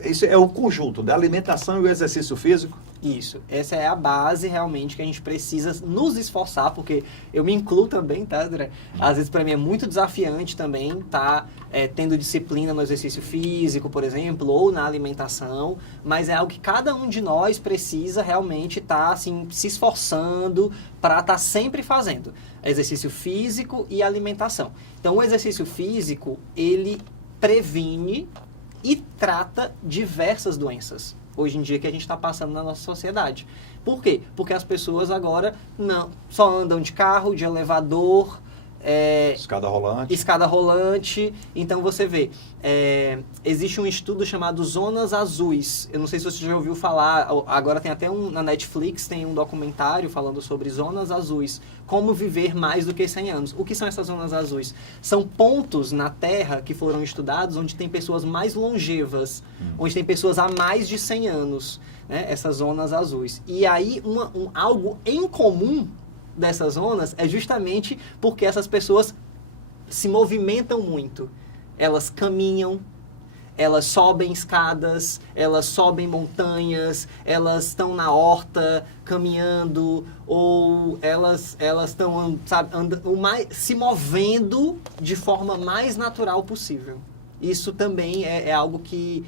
Isso é o conjunto da alimentação e o exercício físico? Isso, essa é a base realmente que a gente precisa nos esforçar, porque eu me incluo também, tá, André? Às vezes para mim é muito desafiante também tá tendo disciplina no exercício físico, por exemplo, ou na alimentação, mas é algo que cada um de nós precisa realmente estar assim, se esforçando para estar sempre fazendo. Exercício físico e alimentação. Então o exercício físico, ele previne e trata diversas doenças hoje em dia que a gente está passando na nossa sociedade. Por quê? Porque as pessoas agora não só andam de carro, de elevador, escada rolante. Então você vê, existe um estudo chamado Zonas Azuis. Eu não sei se você já ouviu falar, agora tem até na Netflix, tem um documentário falando sobre zonas azuis. Como viver mais do que 100 anos. O que são essas zonas azuis? São pontos na Terra que foram estudados onde tem pessoas mais longevas, onde tem pessoas há mais de 100 anos, né? Essas zonas azuis. E aí, algo em comum dessas zonas é justamente porque essas pessoas se movimentam muito. Elas caminham, elas sobem escadas, elas sobem montanhas, elas estão na horta caminhando, ou elas estão, sabe, se movendo de forma mais natural possível. Isso também é algo que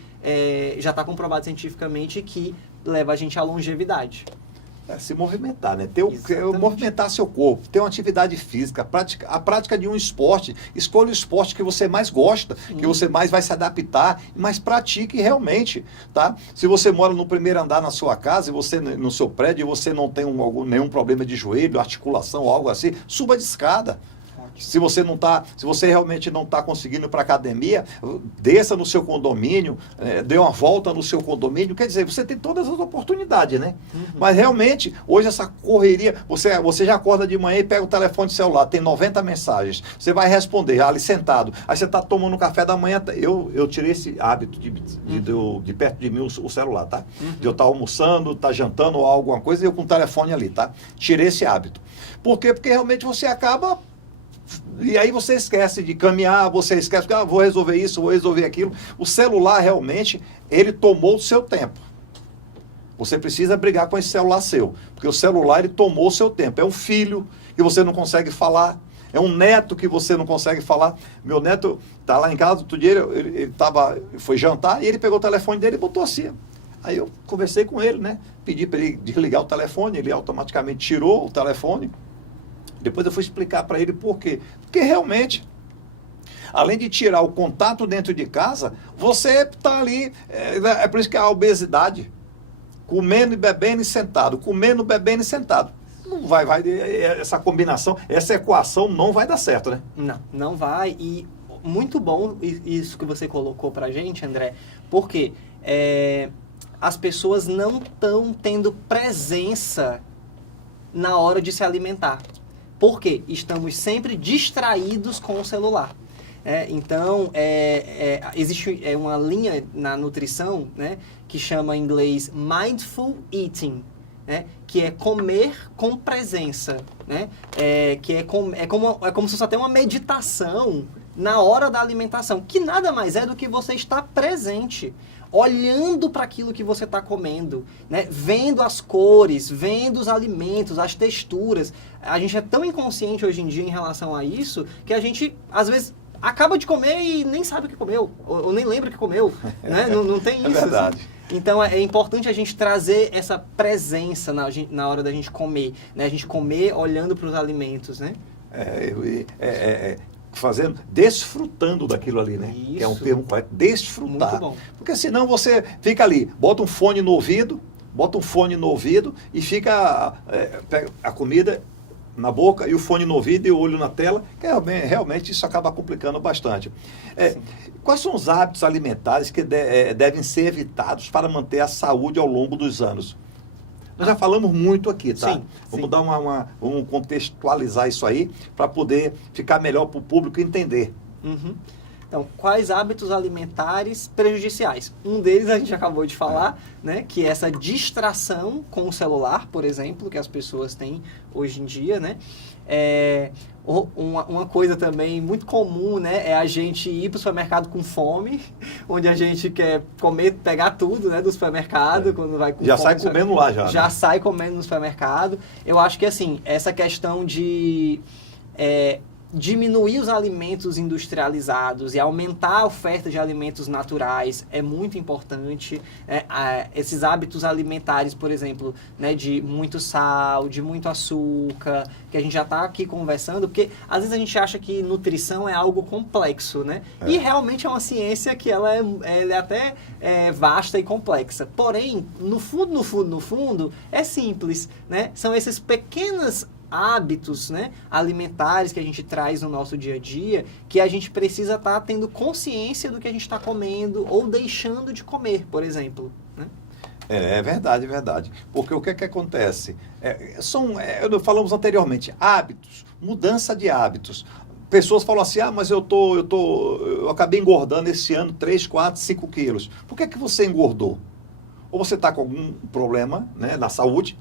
já está comprovado cientificamente que leva a gente à longevidade. Se movimentar, né? Movimentar seu corpo, ter uma atividade física, a prática de um esporte. Escolha o esporte que você mais gosta, que você mais vai se adaptar, mas pratique realmente, tá? Se você mora no primeiro andar na sua casa, e você no seu prédio, e você não tem nenhum problema de joelho, articulação, algo assim, suba de escada. Se você realmente não está conseguindo ir para a academia, desça no seu condomínio, dê uma volta no seu condomínio. Quer dizer, você tem todas as oportunidades, né? Mas realmente, hoje essa correria, você já acorda de manhã e pega o telefone celular, tem 90 mensagens. Você vai responder ali sentado. Aí você está tomando um café da manhã. Eu tirei esse hábito de perto de mim o celular, tá? De eu estar almoçando, estar jantando ou alguma coisa e eu com o telefone ali, tá? Tirei esse hábito. Por quê? Porque realmente você acaba... E aí você esquece de caminhar, você esquece de vou resolver isso, vou resolver aquilo. O celular realmente, ele tomou o seu tempo. Você precisa brigar com esse celular seu, porque o celular ele tomou o seu tempo. É um filho que você não consegue falar, é um neto que você não consegue falar. Meu neto está lá em casa, outro dia ele foi jantar e ele pegou o telefone dele e botou assim. Aí eu conversei com ele, né? Pedi para ele desligar o telefone, ele automaticamente tirou o telefone. Depois eu fui explicar para ele por quê. Porque realmente, além de tirar o contato dentro de casa, você está ali, é por isso que a obesidade, comendo e bebendo e sentado, comendo, bebendo e sentado. Não vai, essa combinação, essa equação não vai dar certo, né? Não vai. E muito bom isso que você colocou para a gente, André, porque as pessoas não estão tendo presença na hora de se alimentar. Porque estamos sempre distraídos com o celular. Então, existe uma linha na nutrição, né, que chama em inglês Mindful Eating, né, que é comer com presença. Né, que é como se fosse até uma meditação na hora da alimentação, que nada mais é do que você estar presente, olhando para aquilo que você está comendo, né? Vendo as cores, vendo os alimentos, as texturas. A gente é tão inconsciente hoje em dia em relação a isso, que a gente, às vezes, acaba de comer e nem sabe o que comeu, ou nem lembra o que comeu. Né? Não tem isso. É verdade. Assim. Então, é importante a gente trazer essa presença na hora da gente comer. Né? A gente comer olhando para os alimentos, né? Desfrutando daquilo ali, né? Isso. Que é um termo correto, desfrutar. Muito bom. Porque senão você fica ali, bota um fone no ouvido e fica pega a comida na boca e o fone no ouvido e o olho na tela, que realmente isso acaba complicando bastante. Quais são os hábitos alimentares que devem ser evitados para manter a saúde ao longo dos anos? Nós já falamos muito aqui, tá? Sim, Vamos sim. dar vamos contextualizar isso aí para poder ficar melhor para o público entender. Uhum. Então, quais hábitos alimentares prejudiciais? Um deles a gente acabou de falar, né? Que é essa distração com o celular, por exemplo, que as pessoas têm hoje em dia, né? Uma coisa também muito comum, né? É a gente ir para o supermercado com fome, onde a gente quer comer, pegar tudo, né? Do supermercado, quando vai com Já fome. sai comendo lá já. Já Né? sai comendo no supermercado. Eu acho que, assim, essa questão de diminuir os alimentos industrializados e aumentar a oferta de alimentos naturais é muito importante. Esses hábitos alimentares, por exemplo, né, de muito sal, de muito açúcar, que a gente já está aqui conversando, porque às vezes a gente acha que nutrição é algo complexo, né? E realmente é uma ciência que ela é até vasta e complexa. Porém, no fundo, é simples, né? São esses pequenos hábitos, né, alimentares que a gente traz no nosso dia a dia, que a gente precisa estar tendo consciência do que a gente está comendo ou deixando de comer, por exemplo. Né? É verdade, é verdade. Porque o que é que acontece? Falamos anteriormente, hábitos, mudança de hábitos. Pessoas falam assim, mas eu acabei engordando esse ano 3, 4, 5 quilos. Por que você engordou? Ou você está com algum problema, né, na saúde,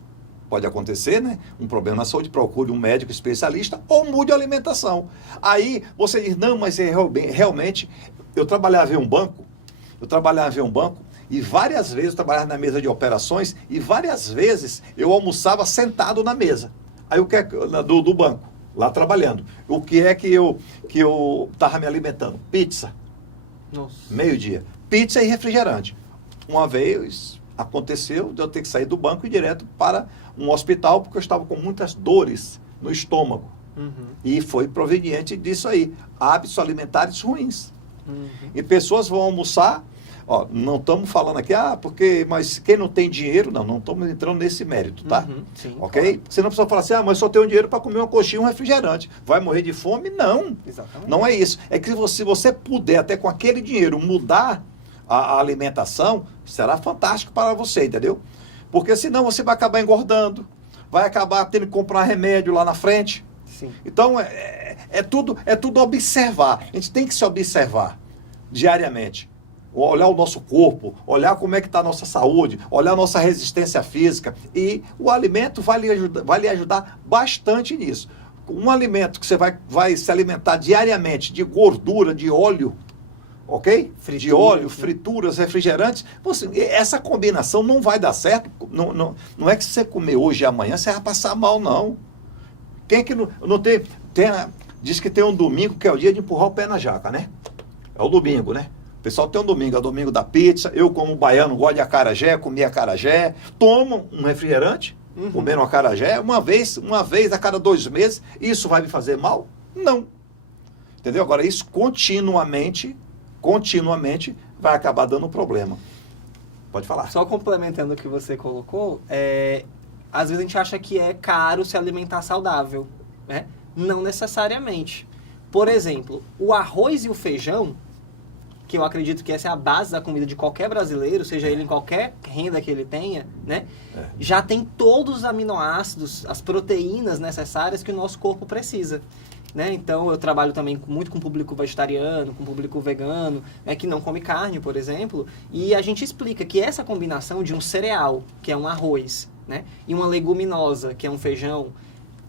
pode acontecer, né? Um problema na saúde, procure um médico especialista ou mude a alimentação. Aí você diz, não, mas realmente, eu trabalhava em um banco e várias vezes eu trabalhava na mesa de operações e várias vezes eu almoçava sentado na mesa. Aí o que é do banco, lá trabalhando. O que é que eu estava me alimentando? Pizza. Nossa. Meio-dia. Pizza e refrigerante. Uma vez aconteceu de eu ter que sair do banco e ir direto para um hospital, porque eu estava com muitas dores no estômago. Uhum. E foi proveniente disso aí. Hábitos alimentares ruins. Uhum. E pessoas vão almoçar, não estamos falando aqui, mas quem não tem dinheiro, não estamos entrando nesse mérito, tá? Uhum. Sim, ok? claro. Senão a pessoa fala assim, mas só tenho dinheiro para comer uma coxinha e um refrigerante. Vai morrer de fome? Não. Exatamente. Não é isso. É que se você puder, até com aquele dinheiro, mudar a alimentação, será fantástico para você, entendeu? Porque senão você vai acabar engordando, vai acabar tendo que comprar remédio lá na frente. Sim. Então, é tudo observar. A gente tem que se observar diariamente. Olhar o nosso corpo, olhar como é que está a nossa saúde, olhar a nossa resistência física. E o alimento vai lhe ajudar bastante nisso. Um alimento que você vai se alimentar diariamente de gordura, de óleo, ok? De óleo, frituras, refrigerantes. Essa combinação não vai dar certo. Não é que se você comer hoje e amanhã você vai passar mal, não. Quem que não tem... Diz que tem um domingo que é o dia de empurrar o pé na jaca, né? É o domingo, né? O pessoal tem um domingo, é o domingo da pizza. Eu, como baiano, gosto de acarajé, comi acarajé. Tomo um refrigerante, comendo um acarajé, uma vez a cada 2 meses. Isso vai me fazer mal? Não. Entendeu? Agora, isso continuamente vai acabar dando problema. Pode falar. Só complementando o que você colocou, às vezes a gente acha que é caro se alimentar saudável, né? Não necessariamente. Por exemplo, o arroz e o feijão, que eu acredito que essa é a base da comida de qualquer brasileiro, seja ele em qualquer renda que ele tenha, né? Já tem todos os aminoácidos, as proteínas necessárias que o nosso corpo precisa. Né? Então, eu trabalho também muito com público vegetariano, com público vegano, que não come carne, por exemplo, e a gente explica que essa combinação de um cereal, que é um arroz, né? E uma leguminosa, que é um feijão,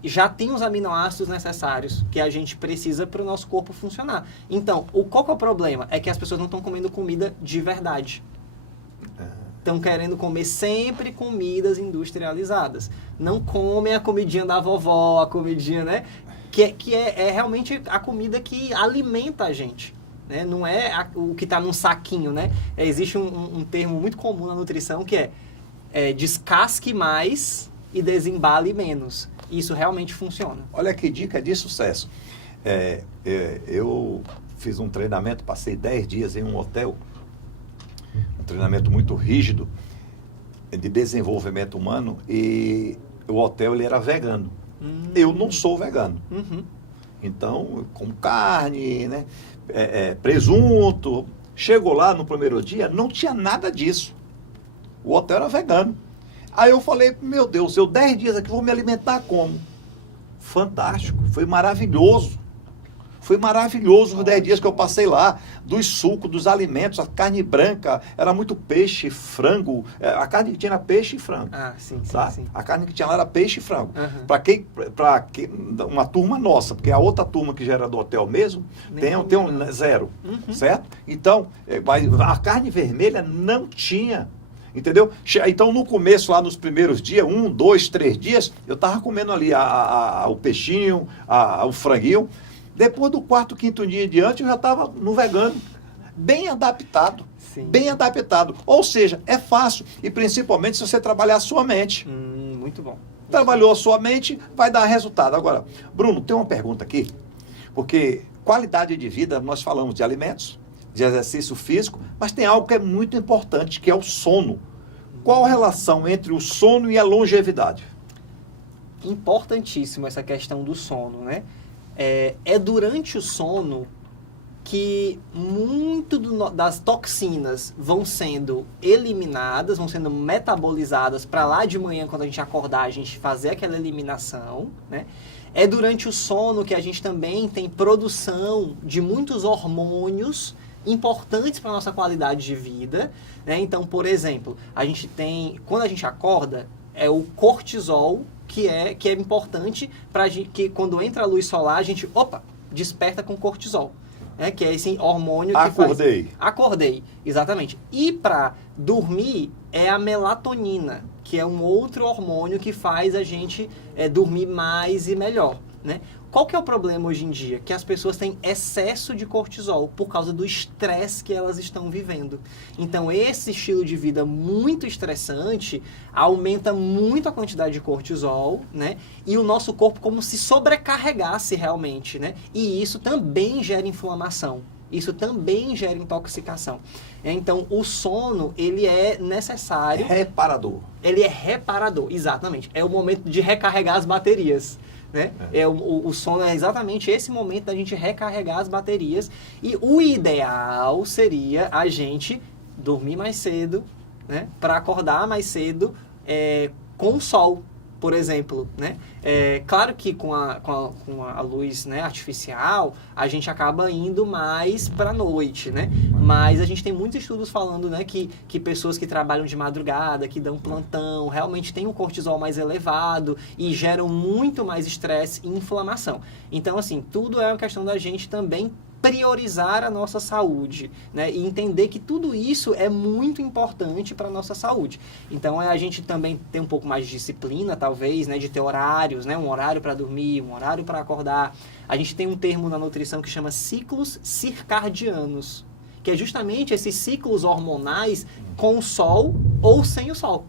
já tem os aminoácidos necessários que a gente precisa para o nosso corpo funcionar. Então, qual que é o problema? É que as pessoas não estão comendo comida de verdade. Estão querendo comer sempre comidas industrializadas. Não comem a comidinha da vovó, a comidinha, né? Que é realmente a comida que alimenta a gente. Né? Não é o que está num saquinho, né? Existe um termo muito comum na nutrição que é descasque mais e desembale menos. Isso realmente funciona. Olha que dica de sucesso. Eu fiz um treinamento, passei 10 dias em um hotel, um treinamento muito rígido de desenvolvimento humano, e o hotel ele era vegano. Eu não sou vegano. Uhum. Então, eu como carne, né? Presunto. Chegou lá no primeiro dia, não tinha nada disso. O hotel era vegano. Aí eu falei, meu Deus, eu 10 dias aqui vou me alimentar como? Fantástico, foi maravilhoso. Foi maravilhoso os 10 dias que eu passei lá, dos sucos, dos alimentos, a carne branca, era muito peixe, frango, a carne que tinha era peixe e frango. Ah, sim, Tá? sim. A carne que tinha lá era peixe e frango. Uhum. Para uma turma nossa, porque a outra turma que já era do hotel mesmo, tem um zero, certo? Então, mas a carne vermelha não tinha. Entendeu? Então, no começo, lá nos primeiros dias, 1, 2, 3 dias, eu estava comendo ali o peixinho, o franguinho. Depois do 4º, 5º dia em diante, eu já estava no vegano. Bem adaptado. Sim. Bem adaptado. Ou seja, é fácil. E principalmente se você trabalhar a sua mente. Muito bom. Trabalhou a sua mente, vai dar resultado. Agora, Bruno, tem uma pergunta aqui. Porque qualidade de vida, nós falamos de alimentos, de exercício físico, mas tem algo que é muito importante, que é o sono. Qual a relação entre o sono e a longevidade? Importantíssimo essa questão do sono, né? É durante o sono que muito das toxinas vão sendo eliminadas, vão sendo metabolizadas para lá de manhã, quando a gente acordar, a gente fazer aquela eliminação, né? É durante o sono que a gente também tem produção de muitos hormônios importantes para a nossa qualidade de vida, né? Então, por exemplo, a gente tem, quando a gente acorda, é o cortisol que é importante para que quando entra a luz solar, a gente, desperta com cortisol, né? Que é esse hormônio que Acordei. Acordei, exatamente. E para dormir é a melatonina, que é um outro hormônio que faz a gente dormir mais e melhor, né? Qual que é o problema hoje em dia? Que as pessoas têm excesso de cortisol por causa do estresse que elas estão vivendo. Então, esse estilo de vida muito estressante aumenta muito a quantidade de cortisol, né? E o nosso corpo como se sobrecarregasse realmente, né? E isso também gera inflamação. Isso também gera intoxicação. Então, o sono, ele é necessário. Reparador. Ele é reparador, exatamente. É o momento de recarregar as baterias. Né? O sono é exatamente esse momento da gente recarregar as baterias. E o ideal seria a gente dormir mais cedo, né? Para acordar mais cedo com o sol, por exemplo, né? Claro que com a luz, né, artificial, a gente acaba indo mais para a noite, né? Mas a gente tem muitos estudos falando, né, que pessoas que trabalham de madrugada, que dão plantão, realmente têm um cortisol mais elevado e geram muito mais estresse e inflamação. Então, assim, tudo é uma questão da gente também priorizar a nossa saúde, né? E entender que tudo isso é muito importante para a nossa saúde. Então, a gente também tem um pouco mais de disciplina, talvez, né? De ter horários, né? Um horário para dormir, um horário para acordar. A gente tem um termo na nutrição que chama ciclos circadianos, que é justamente esses ciclos hormonais com o sol ou sem o sol.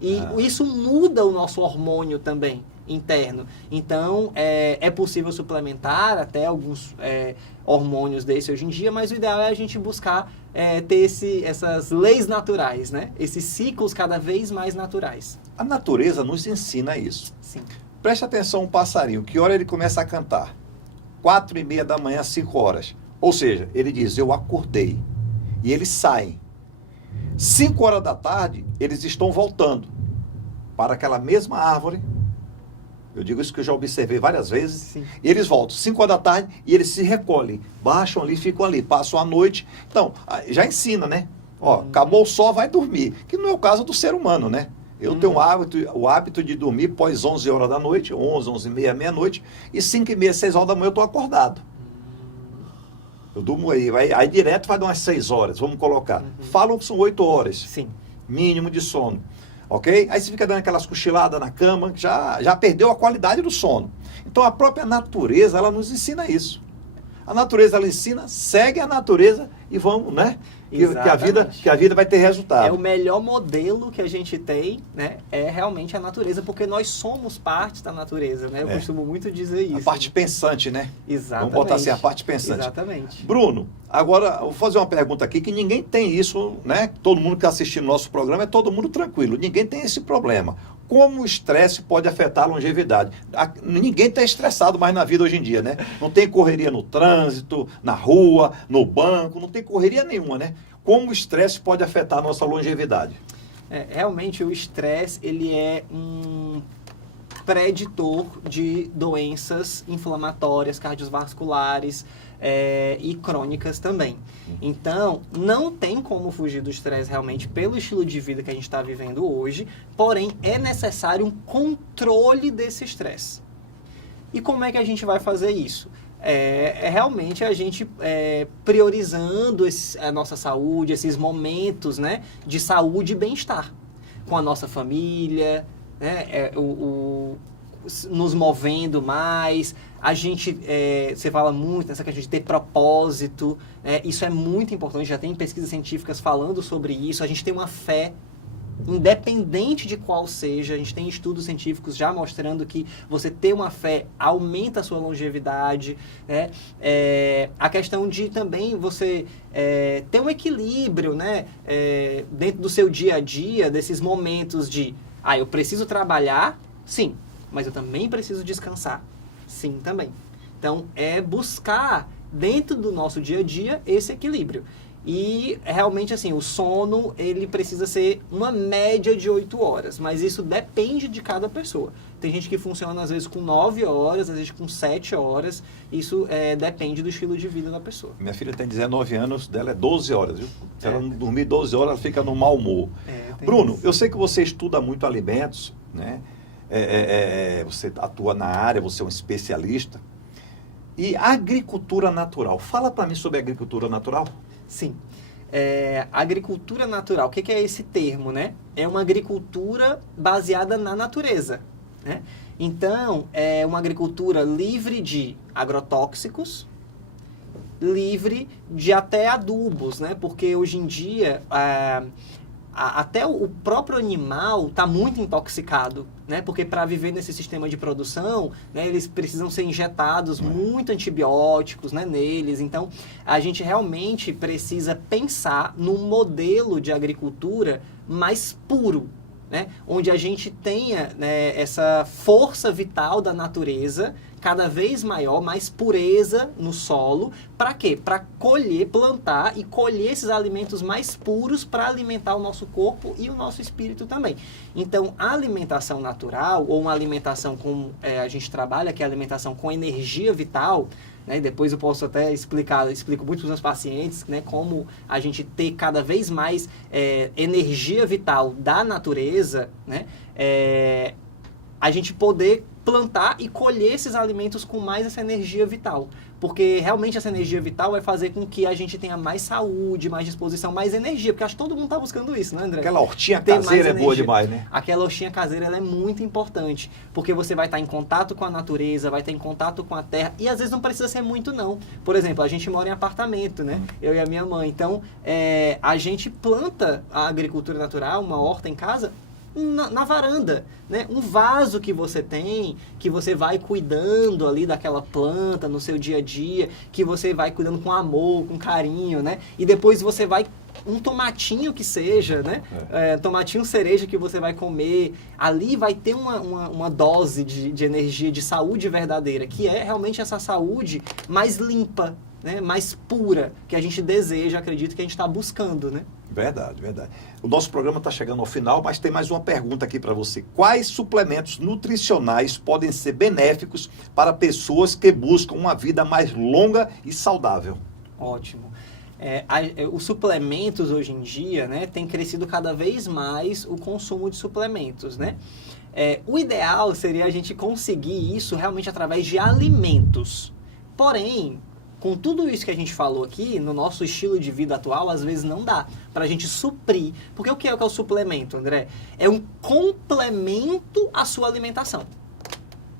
E isso muda o nosso hormônio também interno. Então, é possível suplementar até alguns hormônios desse hoje em dia, mas o ideal é a gente buscar ter essas leis naturais, né? Esses ciclos cada vez mais naturais. A natureza nos ensina isso. Sim. Preste atenção, um passarinho, que hora ele começa a cantar? 4:30 da manhã, 5 horas. Ou seja, ele diz, eu acordei. E eles saem. 5 horas da tarde, eles estão voltando para aquela mesma árvore. Eu digo isso que eu já observei várias vezes. Sim. E eles voltam 5 horas da tarde e eles se recolhem. Baixam ali, ficam ali, passam a noite. Então, já ensina, né? Ó, acabou o sol, vai dormir. Que não é o caso do ser humano, né? Eu tenho o hábito de dormir pós 11 horas da noite, 11, 11:30, meia-noite. E 5:30, 6 horas da manhã eu estou acordado. Eu durmo aí direto vai dar umas 6 horas, vamos colocar. Falam que são 8 horas. Sim. Mínimo de sono. Ok? Aí você fica dando aquelas cochiladas na cama, já perdeu a qualidade do sono. Então a própria natureza, ela nos ensina isso. A natureza, ela ensina, segue a natureza e vamos, né? Que a vida vai ter resultado. É o melhor modelo que a gente tem, né? É realmente a natureza, porque nós somos parte da natureza, né? Eu costumo muito dizer isso. A parte pensante, né? Exatamente. Vamos botar assim, a parte pensante. Exatamente. Bruno, agora eu vou fazer uma pergunta aqui que ninguém tem isso, né? Todo mundo que está assistindo o nosso programa é todo mundo tranquilo. Ninguém tem esse problema. Como o estresse pode afetar a longevidade? Ninguém está estressado mais na vida hoje em dia, né? Não tem correria no trânsito, na rua, no banco, não tem correria nenhuma, né? Como o estresse pode afetar a nossa longevidade? Realmente o estresse, ele é um preditor de doenças inflamatórias, cardiovasculares e crônicas também. Então, não tem como fugir do estresse realmente pelo estilo de vida que a gente está vivendo hoje, porém é necessário um controle desse estresse. E como é que a gente vai fazer isso? Realmente a gente priorizando a nossa saúde, esses momentos, né, de saúde e bem-estar com a nossa família, né, nos movendo mais. A gente, você fala muito nessa questão de ter propósito, isso é muito importante, já tem pesquisas científicas falando sobre isso. A gente tem uma fé, independente de qual seja, a gente tem estudos científicos já mostrando que você ter uma fé aumenta a sua longevidade, né? A questão de também você ter um equilíbrio, né? Dentro do seu dia a dia, desses momentos de, eu preciso trabalhar, sim, mas eu também preciso descansar, sim, também. Então, buscar dentro do nosso dia a dia esse equilíbrio. E realmente assim, o sono ele precisa ser uma média de 8 horas, mas isso depende de cada pessoa. Tem gente que funciona às vezes com 9 horas, às vezes com 7 horas, isso depende do estilo de vida da pessoa. Minha filha tem 19 anos, dela é 12 horas, viu? Se ela não dormir 12 horas, ela fica no mau humor. Bruno, eu sei que você estuda muito alimentos, né? Você atua na área, você é um especialista. E agricultura natural, fala para mim sobre agricultura natural. Sim. Agricultura natural, o que é esse termo, né? É uma agricultura baseada na natureza, né? Então, é uma agricultura livre de agrotóxicos, livre de até adubos, né? Porque hoje em dia, até o próprio animal está muito intoxicado, né? Porque para viver nesse sistema de produção, né, eles precisam ser injetados muito antibióticos, né, neles. Então, a gente realmente precisa pensar num modelo de agricultura mais puro, né? Onde a gente tenha, né, essa força vital da natureza cada vez maior, mais pureza no solo. Para quê? Para plantar e colher esses alimentos mais puros para alimentar o nosso corpo e o nosso espírito também. Então, a alimentação natural, ou uma alimentação como a gente trabalha, que é a alimentação com energia vital, né? E depois eu posso até explico muito para os meus pacientes, né, como a gente ter cada vez mais energia vital da natureza, né? A gente poder plantar e colher esses alimentos com mais essa energia vital. Porque realmente essa energia vital vai fazer com que a gente tenha mais saúde, mais disposição, mais energia. Porque acho que todo mundo está buscando isso, né, André? Aquela hortinha caseira é boa demais, né? Aquela hortinha caseira ela é muito importante. Porque você vai estar em contato com a natureza, vai estar em contato com a terra. E às vezes não precisa ser muito, não. Por exemplo, a gente mora em apartamento, né? Eu e a minha mãe. Então, a gente planta a agricultura natural, uma horta em casa, na varanda, né? Um vaso que você tem, que você vai cuidando ali daquela planta no seu dia a dia, que você vai cuidando com amor, com carinho, né? E depois você vai, um tomatinho que seja, né? Tomatinho cereja que você vai comer, ali vai ter uma dose de energia, de saúde verdadeira, que é realmente essa saúde mais limpa, né? Mais pura, que a gente deseja, acredito que a gente está buscando, né? Verdade, verdade. O nosso programa está chegando ao final, mas tem mais uma pergunta aqui para você. Quais suplementos nutricionais podem ser benéficos para pessoas que buscam uma vida mais longa e saudável? Ótimo. Os suplementos hoje em dia, né, tem crescido cada vez mais o consumo de suplementos, né? O ideal seria a gente conseguir isso realmente através de alimentos. Porém, com tudo isso que a gente falou aqui, no nosso estilo de vida atual, às vezes não dá para a gente suprir. Porque o que é o suplemento, André? É um complemento à sua alimentação,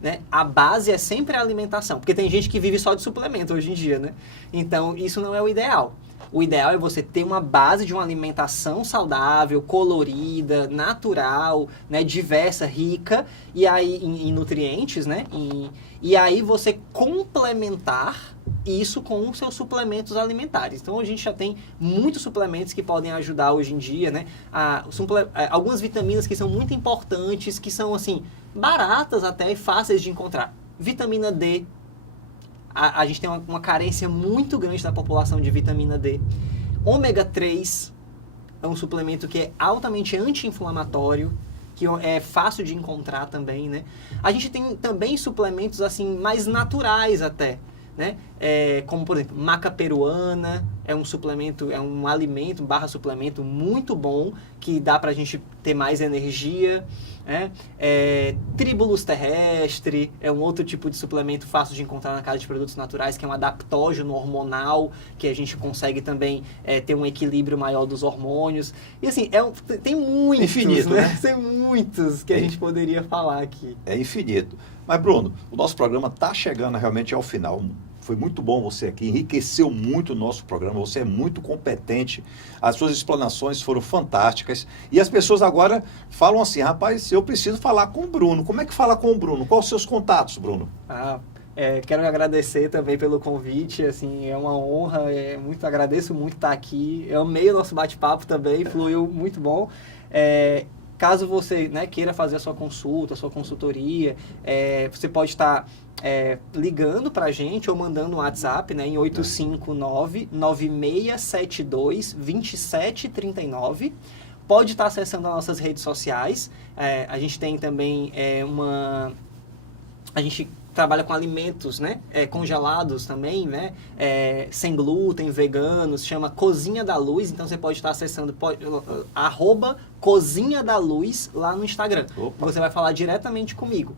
né? A base é sempre a alimentação, porque tem gente que vive só de suplemento hoje em dia, né? Então, isso não é o ideal. O ideal é você ter uma base de uma alimentação saudável, colorida, natural, né, diversa, rica, e aí em nutrientes, né? E aí você complementar isso com os seus suplementos alimentares. Então a gente já tem muitos suplementos que podem ajudar hoje em dia, né? Algumas vitaminas que são muito importantes, que são assim baratas até e fáceis de encontrar. Vitamina D. A gente tem uma carência muito grande da população de vitamina D. Ômega 3, é um suplemento que é altamente anti-inflamatório, que é fácil de encontrar também, né? A gente tem também suplementos, assim, mais naturais até, né? Como, por exemplo, maca peruana, é um suplemento, é um alimento / suplemento muito bom, que dá pra gente ter mais energia, né? Tribulus terrestre é um outro tipo de suplemento fácil de encontrar na casa de produtos naturais, que é um adaptógeno hormonal, que a gente consegue também ter um equilíbrio maior dos hormônios. E assim, tem muitos, infinito, né? Tem muitos que a gente poderia falar aqui. É infinito. Mas, Bruno, o nosso programa está chegando realmente ao final. Foi muito bom você aqui, enriqueceu muito o nosso programa, você é muito competente, as suas explanações foram fantásticas. E as pessoas agora falam assim, rapaz, eu preciso falar com o Bruno. Como é que fala com o Bruno? Quais os seus contatos, Bruno? Quero agradecer também pelo convite, assim, é uma honra, agradeço muito estar aqui. Eu amei o nosso bate-papo também, fluiu muito bom. Caso você, né, queira fazer a sua consulta, a sua consultoria, você pode estar ligando para a gente ou mandando um WhatsApp, né, em 859-9672-2739. Pode estar acessando as nossas redes sociais. A gente tem também a gente trabalha com alimentos, né, congelados também, né, sem glúten, veganos, chama Cozinha da Luz, então você pode estar acessando @Cozinha da Luz lá no Instagram. Opa. Você vai falar diretamente comigo.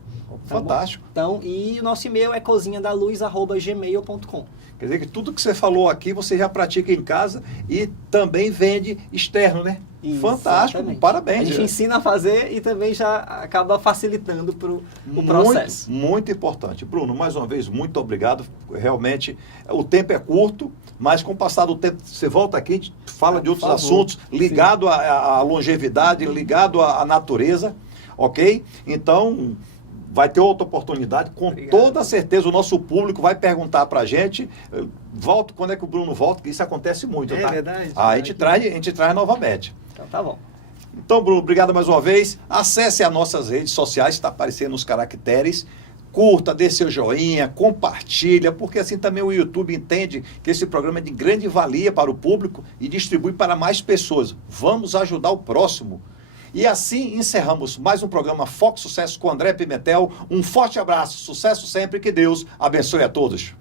Tá Fantástico. Bom? Então, e o nosso e-mail é cozinhadaluz@gmail.com. Quer dizer que tudo que você falou aqui, você já pratica em casa e também vende externo, né? Fantástico, Exatamente. Parabéns. A gente ensina a fazer e também já acaba facilitando para o processo. Muito importante. Bruno, mais uma vez, muito obrigado. Realmente, o tempo é curto, mas com o passar do tempo, você volta aqui, fala de outros assuntos ligado à longevidade, ligado à natureza, ok? Então, vai ter outra oportunidade, com toda certeza o nosso público vai perguntar para a gente, volta, quando é que o Bruno volta, que isso acontece muito, tá? Verdade. A gente traz novamente. Então tá bom. Então, Bruno, obrigado mais uma vez. Acesse as nossas redes sociais, está aparecendo nos caracteres. Curta, dê seu joinha, compartilha, porque assim também o YouTube entende que esse programa é de grande valia para o público e distribui para mais pessoas. Vamos ajudar o próximo. E assim encerramos mais um programa Foco Sucesso com André Pimentel. Um forte abraço, sucesso sempre, que Deus abençoe a todos.